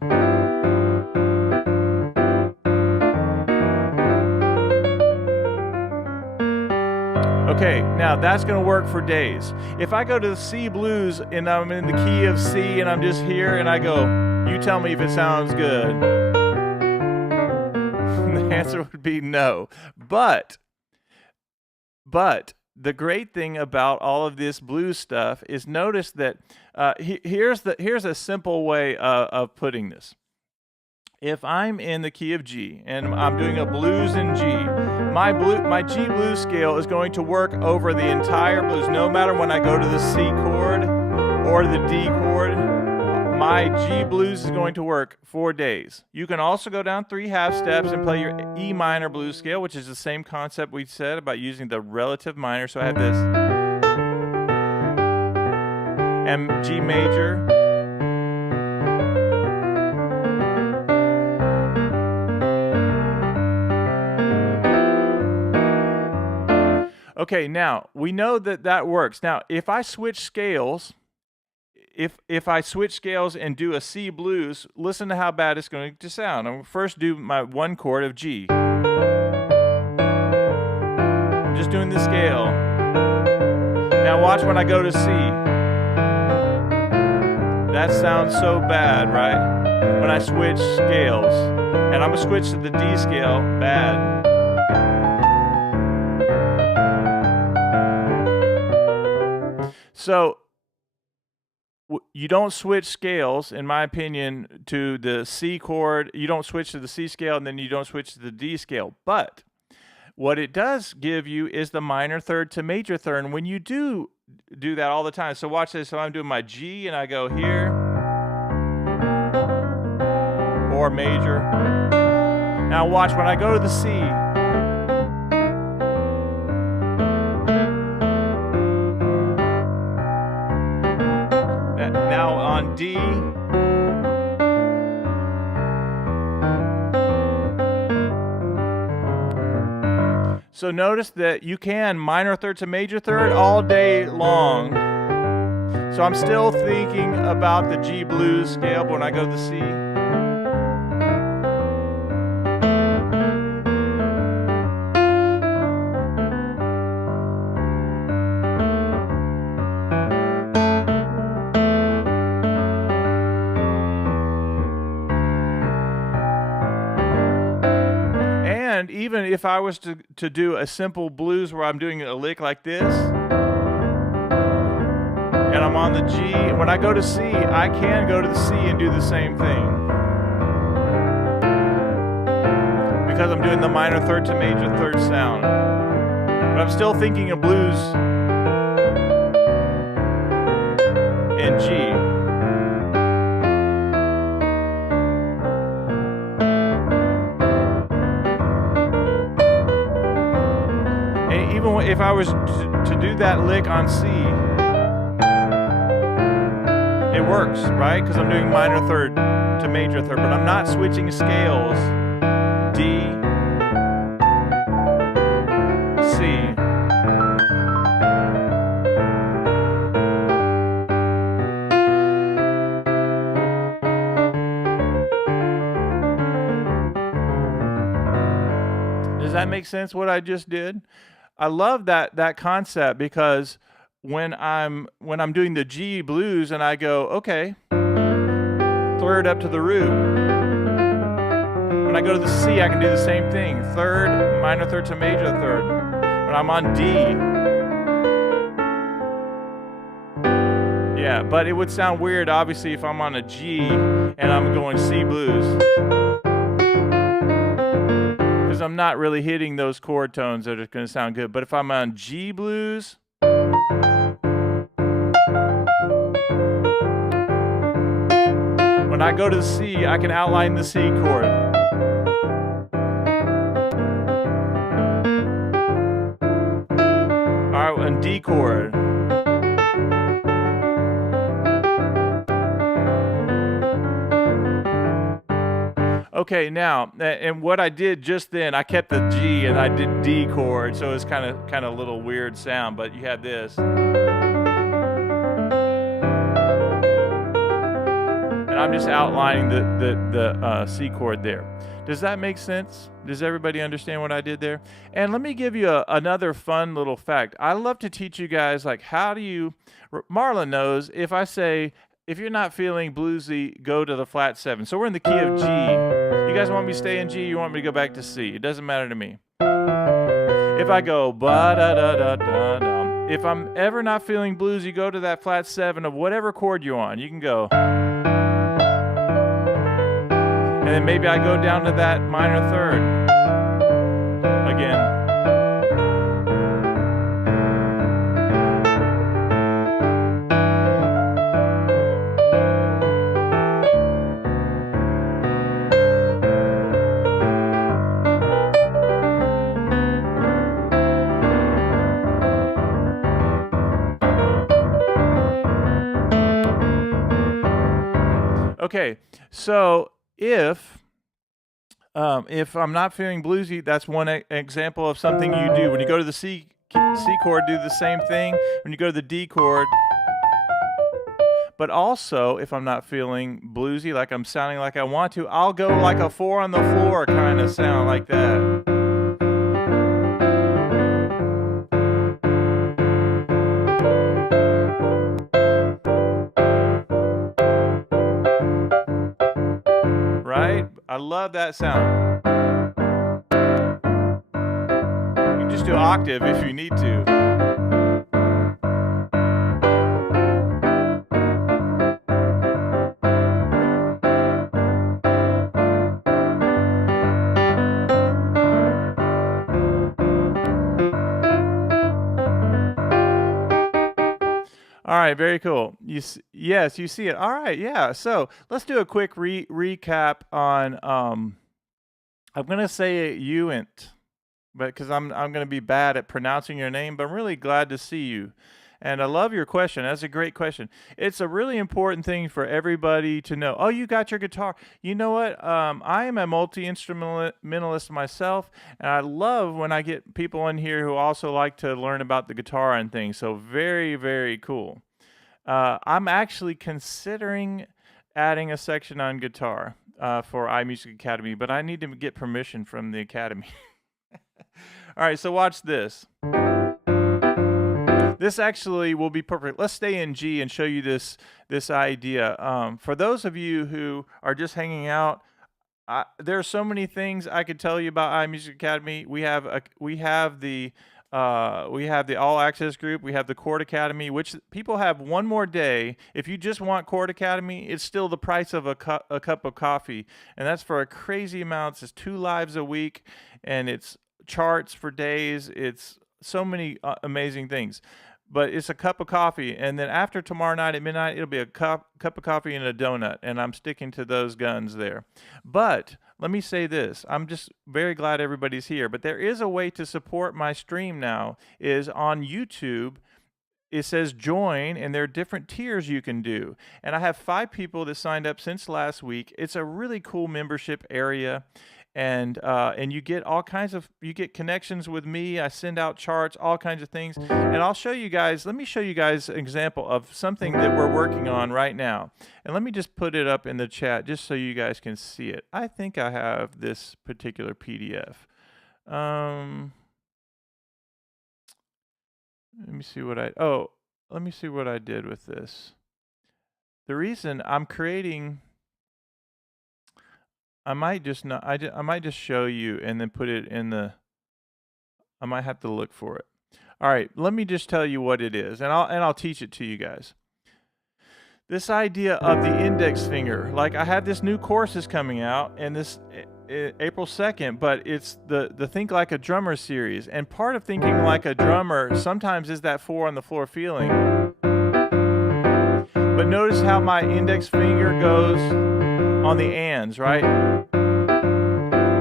Okay, now that's going to work for days. If I go to the C blues and I'm in the key of C and I'm just here and I go, you tell me if it sounds good. The answer would be no. But the great thing about all of this blues stuff is notice that here's a simple way of putting this. If I'm in the key of G and I'm doing a blues in G, my G blues scale is going to work over the entire blues. No matter when I go to the C chord or the D chord, my G blues is going to work 4 days. You can also go down 3 half steps and play your E minor blues scale, which is the same concept we said about using the relative minor. So I have this and G major. Okay, now we know that works. Now, if I switch scales, if I switch scales and do a C blues, listen to how bad it's going to sound. I'm first do my 1 chord of G. I'm just doing the scale. Now watch when I go to C. That sounds so bad, right? When I switch scales. And I'm going to switch to the D scale, bad. So you don't switch scales, in my opinion, to the C chord. You don't switch to the C scale, and then you don't switch to the D scale. But what it does give you is the minor third to major third. And when you do that all the time, so watch this. So I'm doing my G, and I go here, or major. Now watch when I go to the C. Now on D, so notice that you can minor third to major third all day long. So I'm still thinking about the G blues scale, but when I go to the C, and even if I was to do a simple blues where I'm doing a lick like this, and I'm on the G, when I go to C, I can go to the C and do the same thing. Because I'm doing the minor third to major third sound. But I'm still thinking of blues in G. Even if I was to do that lick on C, it works, right? Because I'm doing minor third to major third, but I'm not switching scales. D, C. Does that make sense what I just did? I love that concept because when I'm doing the G blues and I go, okay, third up to the root. When I go to the C, I can do the same thing. Third, minor third to major third. When I'm on D, yeah, but it would sound weird, obviously, if I'm on a G and I'm going C blues. I'm not really hitting those chord tones that are going to sound good. But if I'm on G blues, when I go to the C, I can outline the C chord. All right, and D chord. Okay, now, and what I did just then, I kept the G and I did D chord, so it's kind of a little weird sound, but you have this. And I'm just outlining the C chord there. Does that make sense? Does everybody understand what I did there? And let me give you another fun little fact. I love to teach you guys, like, how do you, Marla knows, if I say, if you're not feeling bluesy, go to the flat 7. So we're in the key of G. You guys want me to stay in G? You want me to go back to C? It doesn't matter to me. If I go ba-da-da-da-da-dum, if I'm ever not feeling bluesy, go to that flat 7 of whatever chord you're on. You can go. And then maybe I go down to that minor third again. Okay, so if I'm not feeling bluesy, that's one example of something you do. When you go to the C chord, do the same thing. When you go to the D chord, but also if I'm not feeling bluesy, like I'm sounding like I want to, I'll go like a 4 on the floor kind of sound like that. Right? I love that sound. You can just do octave if you need to. All right, very cool. Yes, you see it. All right, yeah. So let's do a quick recap on. I'm gonna say Uint, but because I'm gonna be bad at pronouncing your name, but I'm really glad to see you, and I love your question. That's a great question. It's a really important thing for everybody to know. Oh, you got your guitar. You know what? I am a multi-instrumentalist myself, and I love when I get people in here who also like to learn about the guitar and things. So very, very cool. I'm actually considering adding a section on guitar for iMusicAcademy, but I need to get permission from the Academy. All right, so watch this. This actually will be perfect. Let's stay in G and show you this idea. For those of you who are just hanging out, there are so many things I could tell you about iMusicAcademy. We have the All Access group. We have the Chord Academy, which people have one more day. If you just want Chord Academy, it's still the price of a cup of coffee, and that's for a crazy amount. It's 2 lives a week, and it's charts for days. It's so many amazing things. But it's a cup of coffee, and then after tomorrow night at midnight, it'll be a cup of coffee and a donut, and I'm sticking to those guns there. But let me say this. I'm just very glad everybody's here, but there is a way to support my stream now, is on YouTube. It says join, and there are different tiers you can do. And I have 5 people that signed up since last week. It's a really cool membership area. And you get all kinds of, you get connections with me. I send out charts, all kinds of things. And I'll show you guys, let me show you guys an example of something that we're working on right now. And let me just put it up in the chat just so you guys can see it. I think I have this particular PDF. Let me see what let me see what I did with this. The reason I'm creating, I might just not, I might just show you and then put it in the, I might have to look for it. All right, let me just tell you what it is, and I'll teach it to you guys. This idea of the index finger, like I have this new course is coming out, and this April 2nd, but it's the Think Like a Drummer series, and part of thinking like a drummer sometimes is that 4 on the floor feeling. But notice how my index finger goes on the ands, right?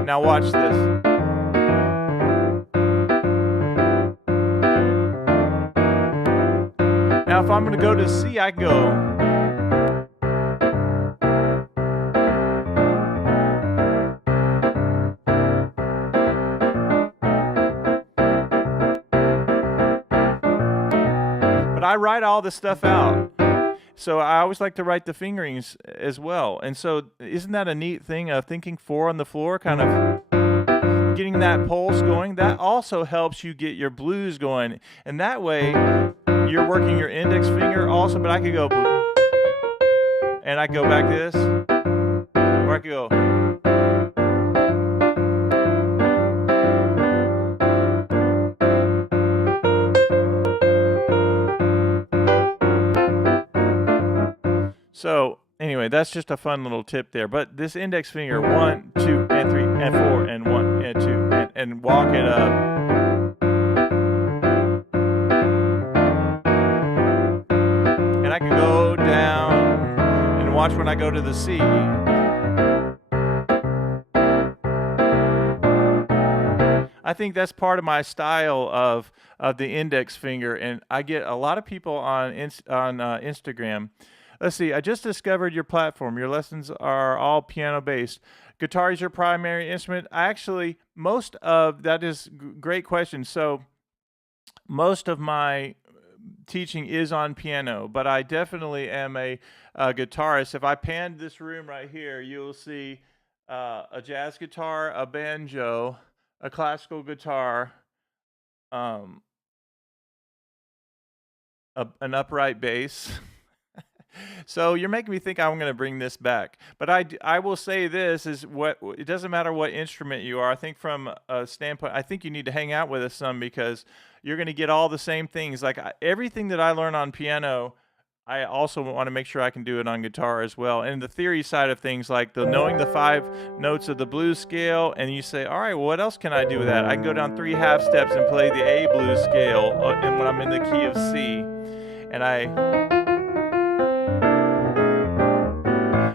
Now watch this. Now if I'm going to go to C, I go. But I write all this stuff out. So I always like to write the fingerings as well. And so isn't that a neat thing of thinking 4 on the floor, kind of getting that pulse going? That also helps you get your blues going. And that way you're working your index finger also, but I could go and I could go back this, or I could go. So anyway, that's just a fun little tip there. But this index finger, 1, 2, and 3, and 4, and 1, and 2, and walk it up. And I can go down and watch when I go to the C. I think that's part of my style of the index finger, and I get a lot of people on Instagram. Let's see, I just discovered your platform. Your lessons are all piano based. Guitar is your primary instrument. Most of that is great question. So most of my teaching is on piano, but I definitely am a guitarist. If I panned this room right here, you'll see a jazz guitar, a banjo, a classical guitar, an upright bass. So you're making me think I'm going to bring this back. But I will say this is it doesn't matter what instrument you are. I think from a standpoint, I think you need to hang out with us some, because you're going to get all the same things. Like everything that I learn on piano, I also want to make sure I can do it on guitar as well. And the theory side of things, like knowing the 5 notes of the blues scale, and you say, all right, well, what else can I do with that? I can go down 3 half steps and play the A blues scale, and when I'm in the key of C. And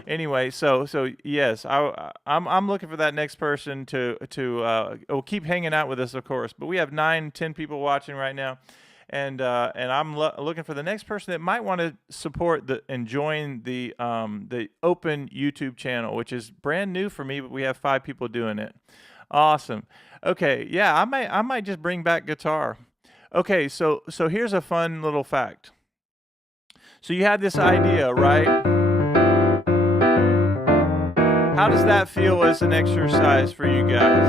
anyway, so yes, I'm looking for that next person to keep hanging out with us, of course. But we have 9, 10 people watching right now. And I'm looking for the next person that might want to support and join the open YouTube channel, which is brand new for me, but we have 5 people doing it. Awesome. Okay, yeah, I might just bring back guitar. Okay, so here's a fun little fact. So you had this idea, right? How does that feel as an exercise for you guys?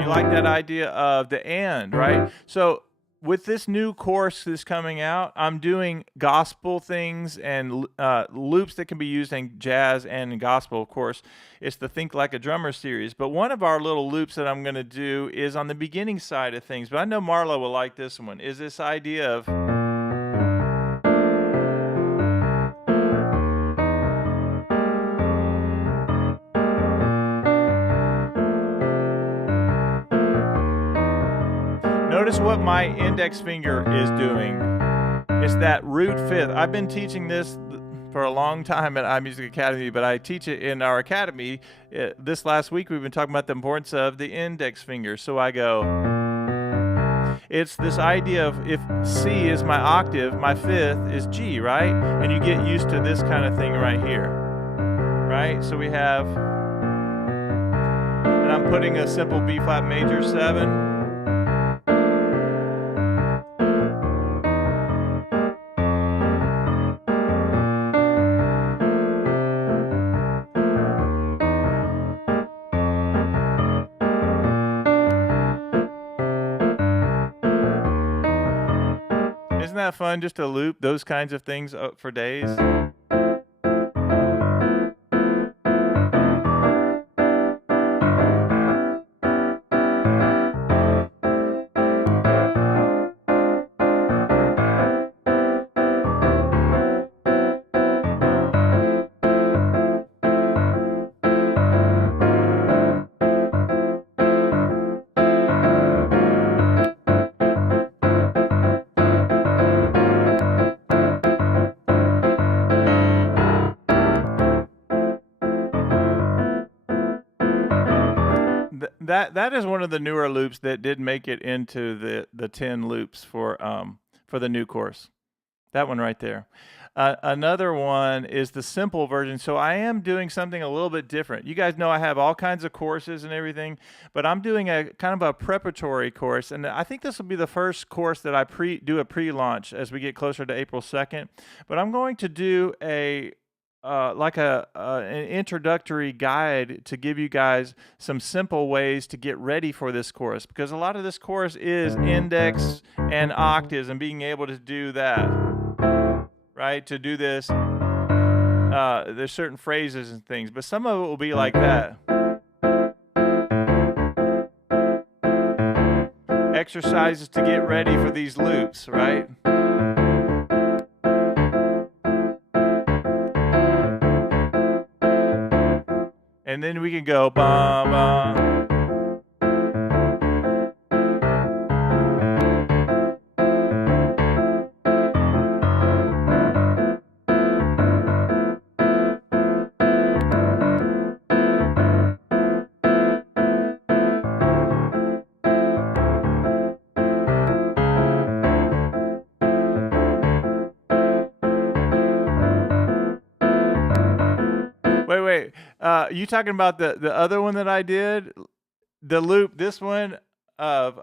You like that idea of the and, right? So with this new course that's coming out, I'm doing gospel things and loops that can be used in jazz and in gospel, of course. It's the Think Like a Drummer series. But one of our little loops that I'm going to do is on the beginning side of things. But I know Marla will like this one, is this idea of... Notice what my index finger is doing. It's that root 5th. I've been teaching this for a long time at iMusicAcademy, but I teach it in our academy. This last week we've been talking about the importance of the index finger. So I go, it's this idea of if C is my octave, my 5th is G, right? And you get used to this kind of thing right here, right? So we have, and I'm putting a simple B flat major 7. Isn't that fun just to loop those kinds of things for days? That is one of the newer loops that did make it into the 10 loops for the new course. That one right there. Another one is the simple version. So I am doing something a little bit different. You guys know I have all kinds of courses and everything, but I'm doing a kind of a preparatory course, and I think this will be the first course that I do a pre-launch as we get closer to April 2nd. But I'm going to do an introductory guide to give you guys some simple ways to get ready for this course, because a lot of this course is index and octaves and being able to do that, right? To do this, there's certain phrases and things, but some of it will be like that. Exercises to get ready for these loops, right? And then we can go bum bum. Wait. You talking about the other one that I did? The loop, this one of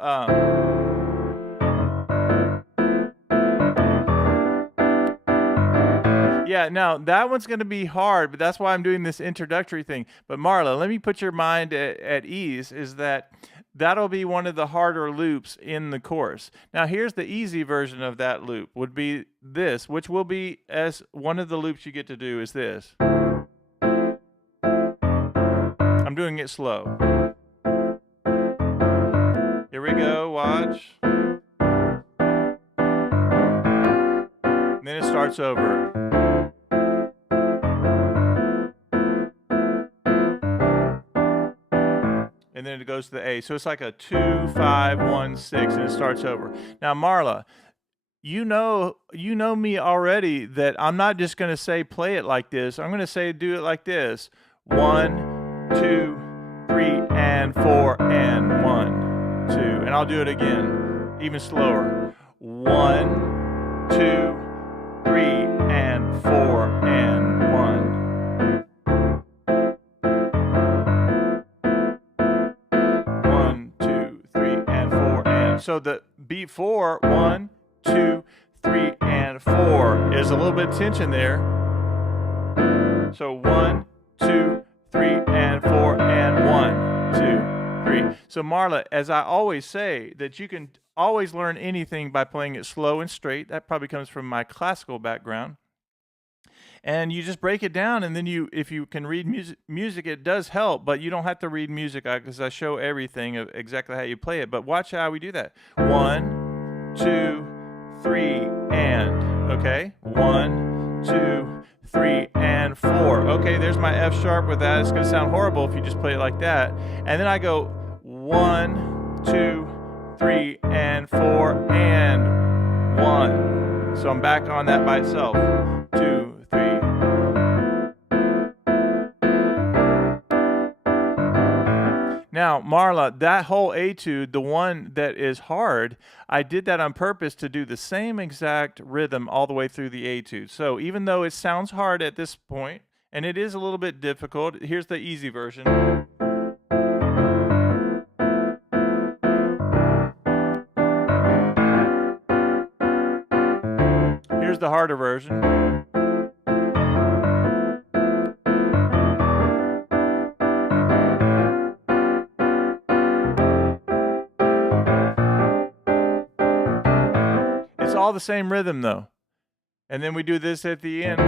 yeah, now that one's going to be hard, but that's why I'm doing this introductory thing. But Marla, let me put your mind at ease, is that that'll be one of the harder loops in the course. Now here's the easy version of that loop, would be this, which will be as one of the loops you get to do is this. I'm doing it slow. Here we go, watch. And then it starts over. And then it goes to the A. So it's like a 2, 5, 1, 6, and it starts over. Now, Marla, you know me already that I'm not just going to say play it like this. I'm going to say do it like this. 1, 2, 3, and 4, and 1, 2. And I'll do it again, even slower. 1, 2, 3, and 4, and 1. So the beat 4, 1, 2, 3, and 4 is a little bit of tension there. So 1, 2, 3, and 4, and 1, 2, 3. So Marla, as I always say, that you can always learn anything by playing it slow and straight. That probably comes from my classical background. And you just break it down, and then if you can read music, it does help, but you don't have to read music because I show everything of exactly how you play it. But watch how we do that. 1, 2, 3, and. Okay? 1, 2, 3, and 4. Okay, there's my F sharp with that. It's going to sound horrible if you just play it like that. And then I go 1, 2, 3, and 4, and 1. So I'm back on that by itself. 2, 3. Now, Marla, that whole etude, the one that is hard, I did that on purpose to do the same exact rhythm all the way through the etude. So even though it sounds hard at this point, and it is a little bit difficult, here's the easy version. Here's the harder version. It's all the same rhythm though. And then we do this at the end.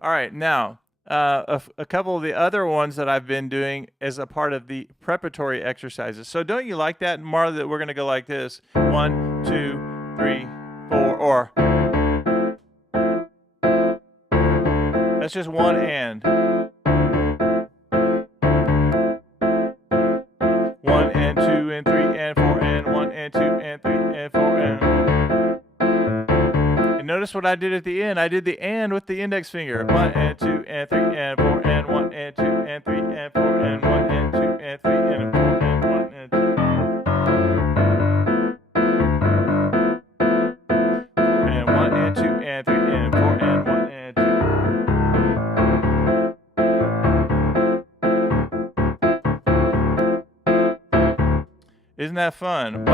All right, now a couple of the other ones that I've been doing as a part of the preparatory exercises. So don't you like that, Marla, that we're going to go like this? 1, 2, 3, 4, or that's just one and. 1 and 2 and 3 and 4 and 1 and 2 and 3 and 4 and. Notice what I did at the end. I did the and with the index finger. 1 and 2 and 3 and 4 and 1 and 2 and 3 and 4 and 1 and 2 and 3 and 4 and 1 and 2. And 1 and 2 and 3 and 4 and 1 and 2. Isn't that fun?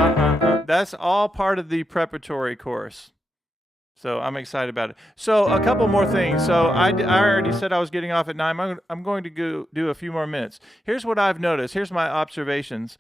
That's all part of the preparatory course. So I'm excited about it. So a couple more things. So I already said I was getting off at 9. I'm going to go do a few more minutes. Here's what I've noticed. Here's my observations.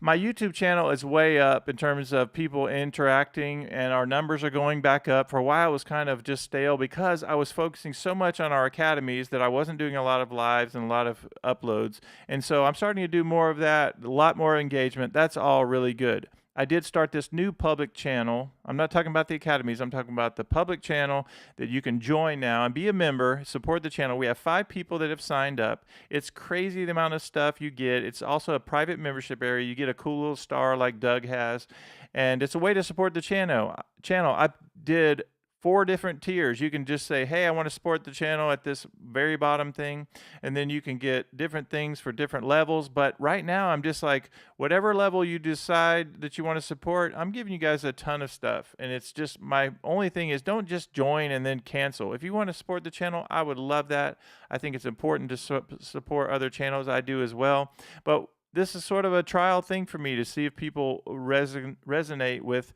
my YouTube channel is way up in terms of people interacting, and our numbers are going back up. For a while, it was kind of just stale because I was focusing so much on our academies that I wasn't doing a lot of lives and a lot of uploads. And so I'm starting to do more of that, a lot more engagement. That's all really good. I did start this new public channel. I'm not talking about the academies. I'm talking about the public channel that you can join now and be a member, support the channel. We have 5 people that have signed up. It's crazy the amount of stuff you get. It's also a private membership area. You get a cool little star like Doug has, and it's a way to support the channel. I did 4 different tiers. You can just say, hey, I want to support the channel at this very bottom thing, and then you can get different things for different levels. But right now, I'm just like, whatever level you decide that you want to support, I'm giving you guys a ton of stuff. And it's just, my only thing is, don't just join and then cancel. If you want to support the channel, I would love that. I think it's important to support other channels. I do as well. But this is sort of a trial thing for me to see if people resonate with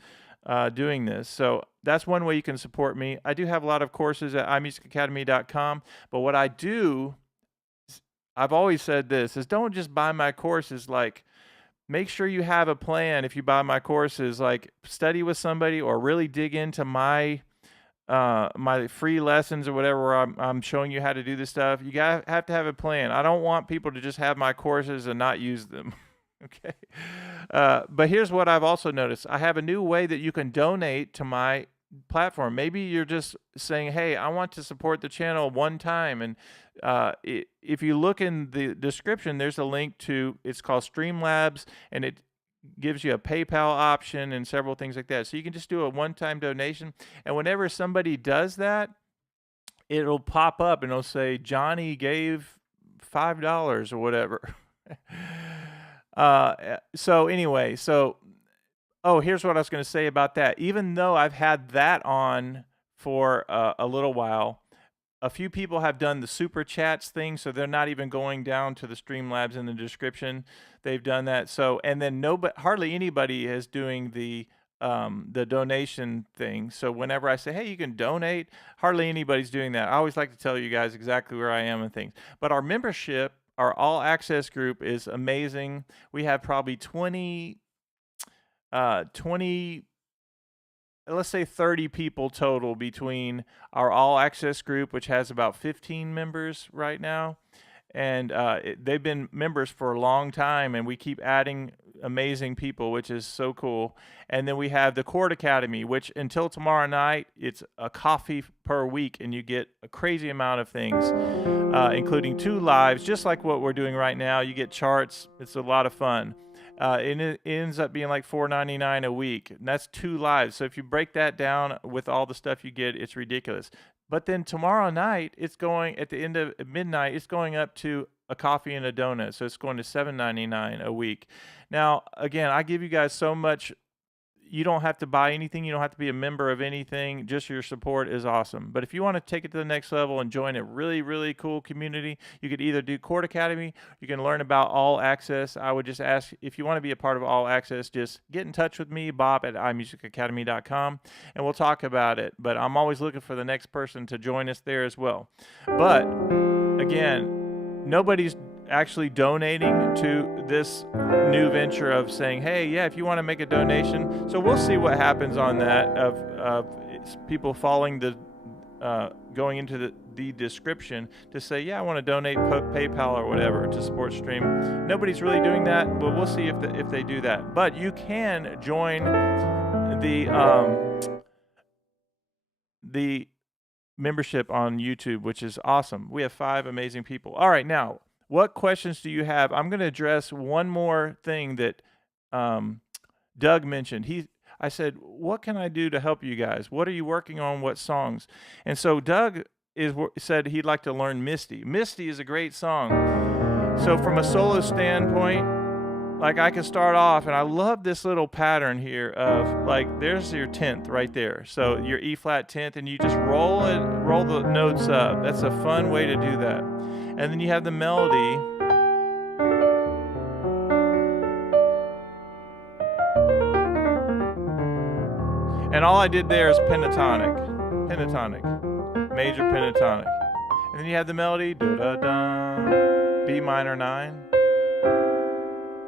doing this. So that's one way you can support me. I do have a lot of courses at iMusicAcademy.com, but what I do, I've always said this, is don't just buy my courses. Like, make sure you have a plan. If you buy my courses, like study with somebody or really dig into my my free lessons or whatever, where I'm showing you how to do this stuff. You have to have a plan. I don't want people to just have my courses and not use them. Okay. But here's what I've also noticed. I have a new way that you can donate to my platform. Maybe you're just saying, hey, I want to support the channel one time. And if you look in the description, there's a link to, it's called Streamlabs, and it gives you a PayPal option and several things like that. So you can just do a one-time donation. And whenever somebody does that, it'll pop up and it'll say, Johnny gave $5 or whatever. So anyway, here's what I was going to say about that. Even though I've had that on for a little while, a few people have done the super chats thing, so they're not even going down to the Streamlabs in the description. They've done that. So, and then hardly anybody is doing the donation thing. So whenever I say, hey, you can donate, hardly anybody's doing that. I always like to tell you guys exactly where I am and things. But our membership, our all access group, is amazing. We have probably 20, let's say 30 people total between our all access group, which has about 15 members right now. And they've been members for a long time, and we keep adding amazing people, which is so cool. And then we have the Chord Academy, which until tomorrow night, it's a coffee per week, and you get a crazy amount of things, including 2 lives, just like what we're doing right now. You get charts. It's a lot of fun. It ends up being like $4.99 a week, and that's 2 lives. So if you break that down with all the stuff you get, it's ridiculous. But then tomorrow night, it's going, at the end of midnight, it's going up to a coffee and a donut. So it's going to $7.99 a week. Now, again, I give you guys so much. You don't have to buy anything. You don't have to be a member of anything. Just your support is awesome. But if you want to take it to the next level and join a really, really cool community, you could either do Chord Academy. You can learn about All Access. I would just ask, if you want to be a part of All Access, just get in touch with me, Bob at iMusicAcademy.com, and we'll talk about it. But I'm always looking for the next person to join us there as well. But again, nobody's actually donating to this new venture of saying, hey, yeah, if you want to make a donation. So we'll see what happens on that, of people following the going into the description to say, yeah, I want to donate PayPal or whatever to support stream. Nobody's really doing that, but we'll see if they do that. But you can join the membership on YouTube, which is awesome. We have 5 amazing people. All right, now, what questions do you have? I'm going to address one more thing that Doug mentioned. I said, what can I do to help you guys? What are you working on? What songs? And so Doug said he'd like to learn Misty. Misty is a great song. So from a solo standpoint, like, I can start off, and I love this little pattern here of, like, there's your 10th right there. So your E flat 10th, and you just roll the notes up. That's a fun way to do that. And then you have the melody. And all I did there is pentatonic, major pentatonic. And then you have the melody, da-da-da, B minor 9,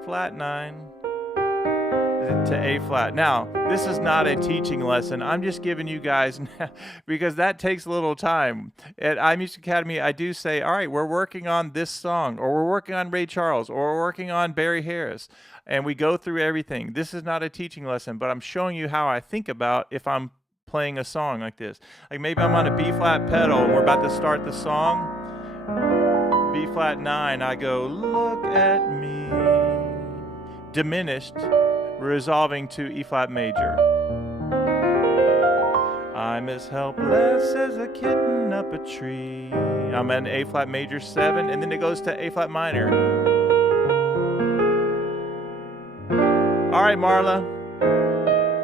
flat 9, to A flat. Now, this is not a teaching lesson. I'm just giving you guys, because that takes a little time. At iMusicAcademy, I do say, all right, we're working on this song, or we're working on Ray Charles, or we're working on Barry Harris, and we go through everything. This is not a teaching lesson, but I'm showing you how I think about if I'm playing a song like this. Like maybe I'm on a B flat pedal, and we're about to start the song. B flat 9, I go, look at me. Diminished, resolving to E flat major. I'm as helpless as a kitten up a tree. I'm at an A flat major 7, and then it goes to A flat minor. All right, Marla.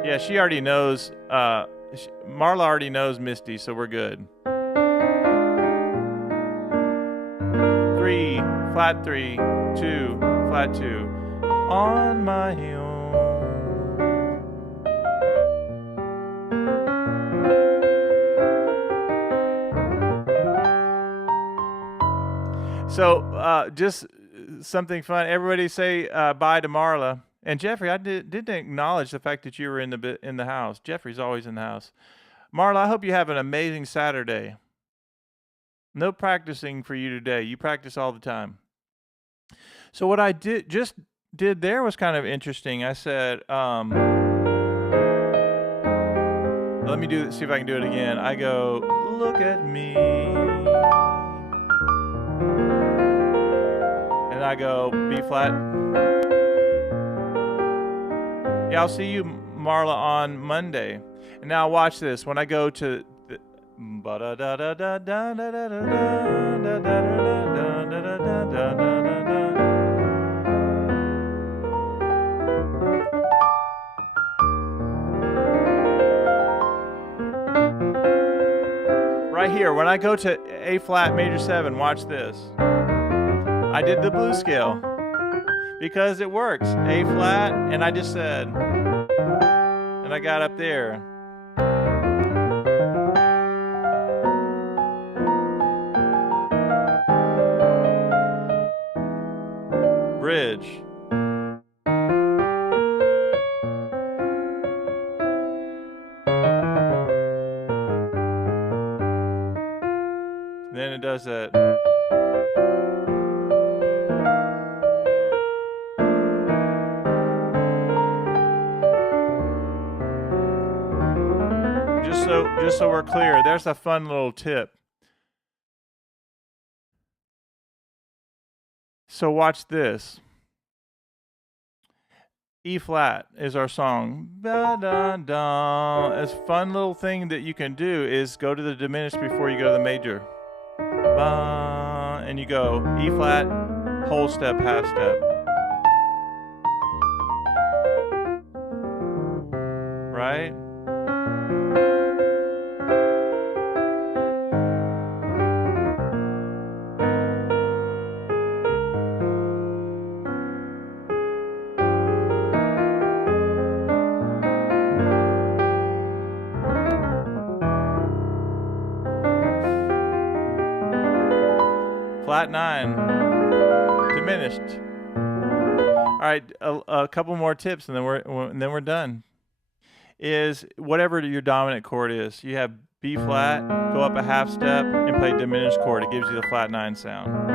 Yeah, she already knows. Marla already knows Misty, so we're good. 3, flat 3, 2, flat 2. On my own. So just something fun. Everybody say bye to Marla. And Jeffrey, I didn't acknowledge the fact that you were in the house. Jeffrey's always in the house. Marla, I hope you have an amazing Saturday. No practicing for you today. You practice all the time. So what I did there was kind of interesting. I said, let me see if I can do it again. I go, look at me. And I go, B flat. Yeah, I'll see you, Marla, on Monday. And now watch this. When I go to the, right here, when I go to A flat major 7, watch this. I did the blues scale because it works. A flat, and I just said, and I got up there. Bridge. Then it does that. Just so we're clear, there's a fun little tip. So watch this. E flat is our song. Ba-da-da. A fun little thing that you can do is go to the diminished before you go to the major. Ba, and you go E flat, whole step, half step. Right? Flat 9, diminished. All right, a couple more tips, and then we're done. Is whatever your dominant chord is, you have B flat, go up a half step, and play diminished chord. It gives you the flat 9 sound.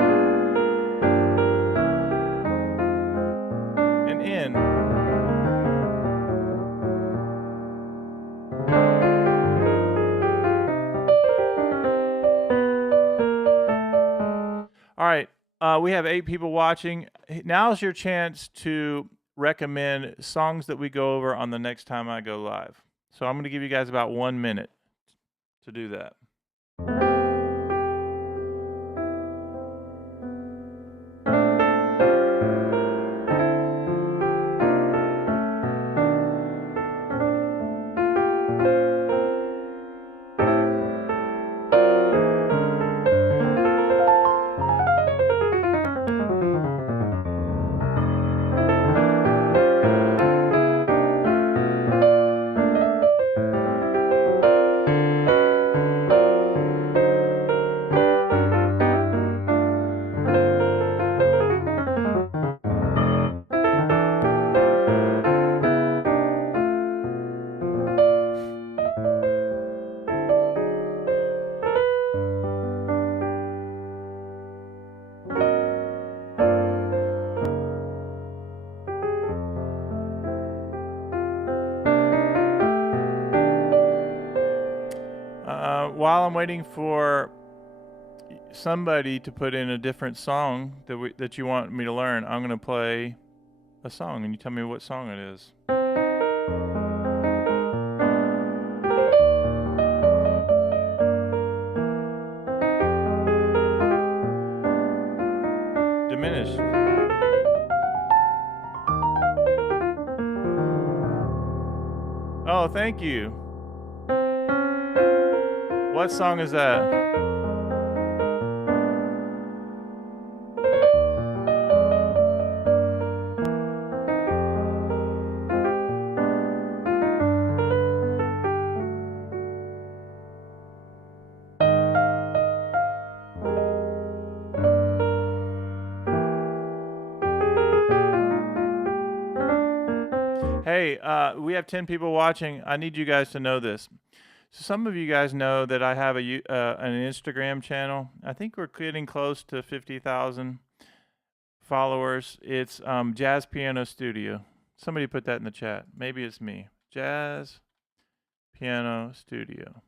And in. All right, we have 8 people watching. Now's your chance to recommend songs that we go over on the next time I go live. So I'm going to give you guys about 1 minute to do that. while I'm waiting for somebody to put in a different song that you want me to learn, I'm going to play a song, and you tell me what song it is. Diminished. Oh, thank you. What song is that? Hey, we have 10 people watching. I need you guys to know this. So some of you guys know that I have an Instagram channel. I think we're getting close to 50,000 followers. It's Jazz Piano Studio. Somebody put that in the chat. Maybe it's me. Jazz Piano Studio.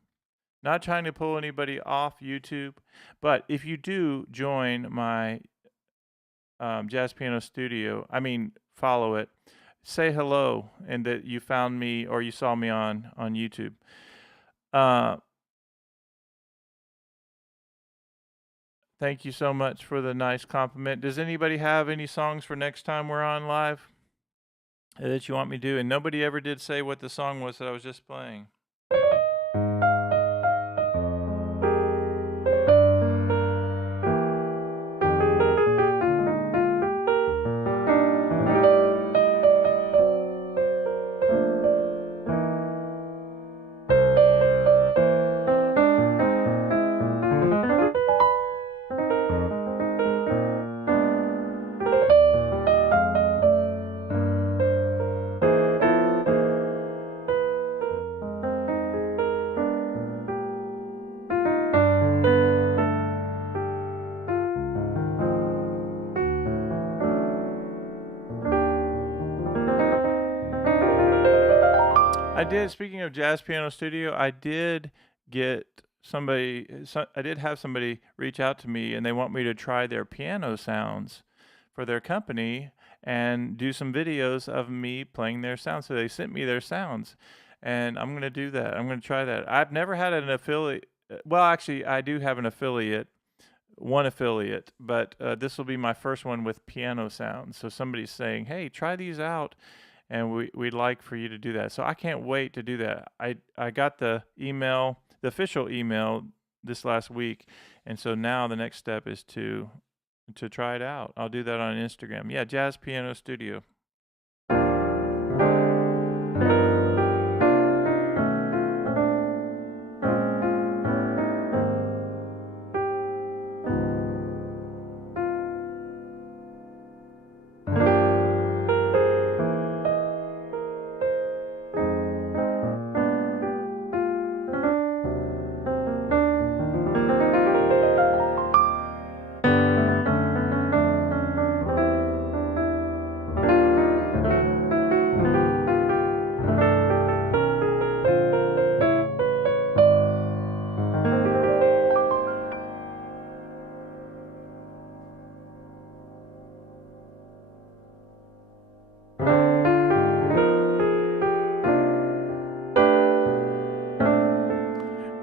Not trying to pull anybody off YouTube, but if you do join my Jazz Piano Studio, follow it, say hello, and that you found me or you saw me on YouTube. Thank you so much for the nice compliment. Does anybody have any songs for next time we're on live that you want me to do? And nobody ever did say what the song was that I was just playing. I did, speaking of Jazz Piano Studio, I did have somebody reach out to me, and they want me to try their piano sounds for their company and do some videos of me playing their sounds. So they sent me their sounds, and I'm going to do that. I'm going to try that. I've never had an affiliate. Well, actually, I do have one affiliate, but this will be my first one with piano sounds. So somebody's saying, hey, try these out. And we'd like for you to do that. So I can't wait to do that. I got the official email this last week, and so now the next step is to try it out. I'll do that on Instagram. Yeah, Jazz Piano Studio.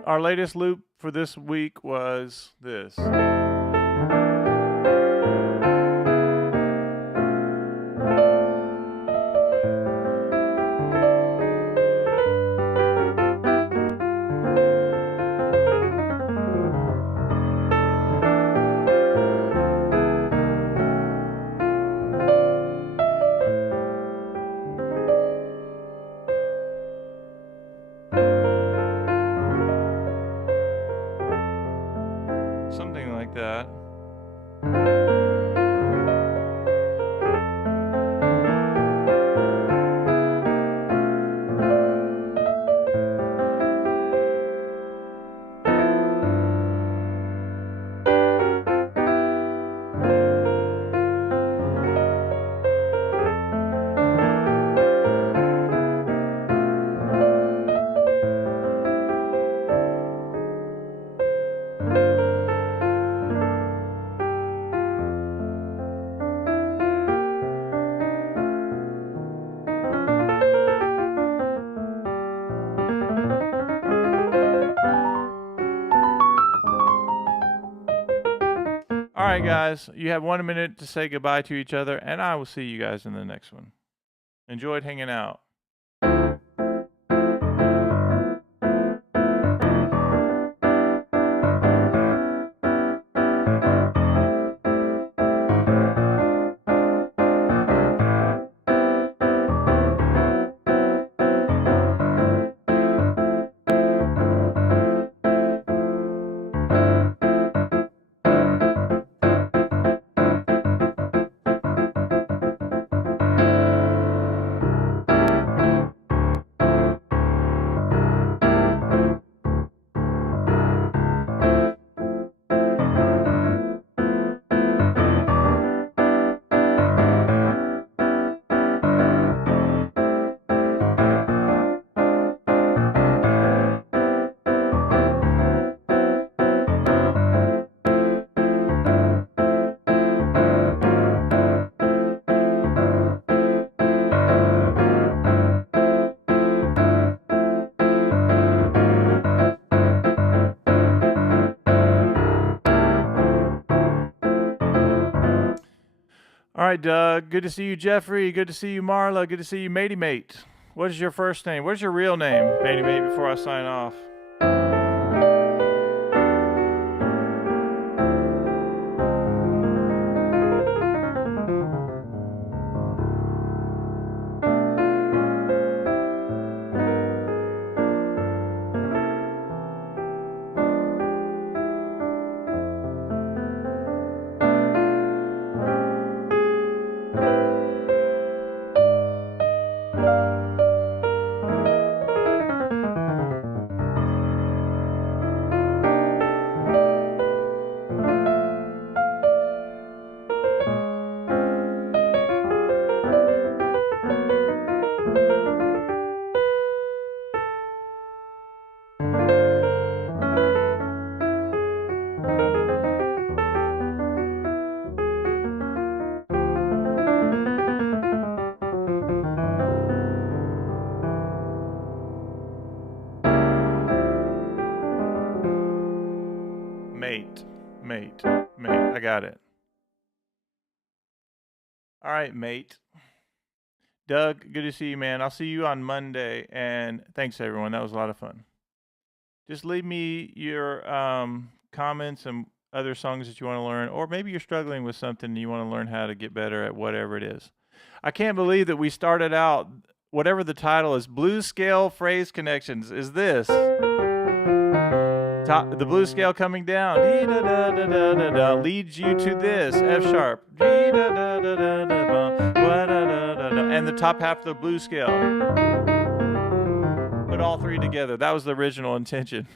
Our latest loop for this week was this. Something like that. right, guys, you have 1 minute to say goodbye to each other, and I will see you guys in the next one. Enjoyed hanging out. All right, Doug. Good to see you, Jeffrey. Good to see you, Marla. Good to see you, Matey Mate. What is your first name? What is your real name, Matey Mate, before I sign off? Mate. I got it. All right, Mate. Doug, good to see you, man. I'll see you on Monday. And thanks, everyone. That was a lot of fun. Just leave me your comments and other songs that you want to learn, or maybe you're struggling with something and you want to learn how to get better at whatever it is. I can't believe that we started out, whatever the title is, Blues Scale Phrase Connections, is this. The blues scale coming down leads you to this F sharp, and the top half of the blues scale. Put all three together. That was the original intention.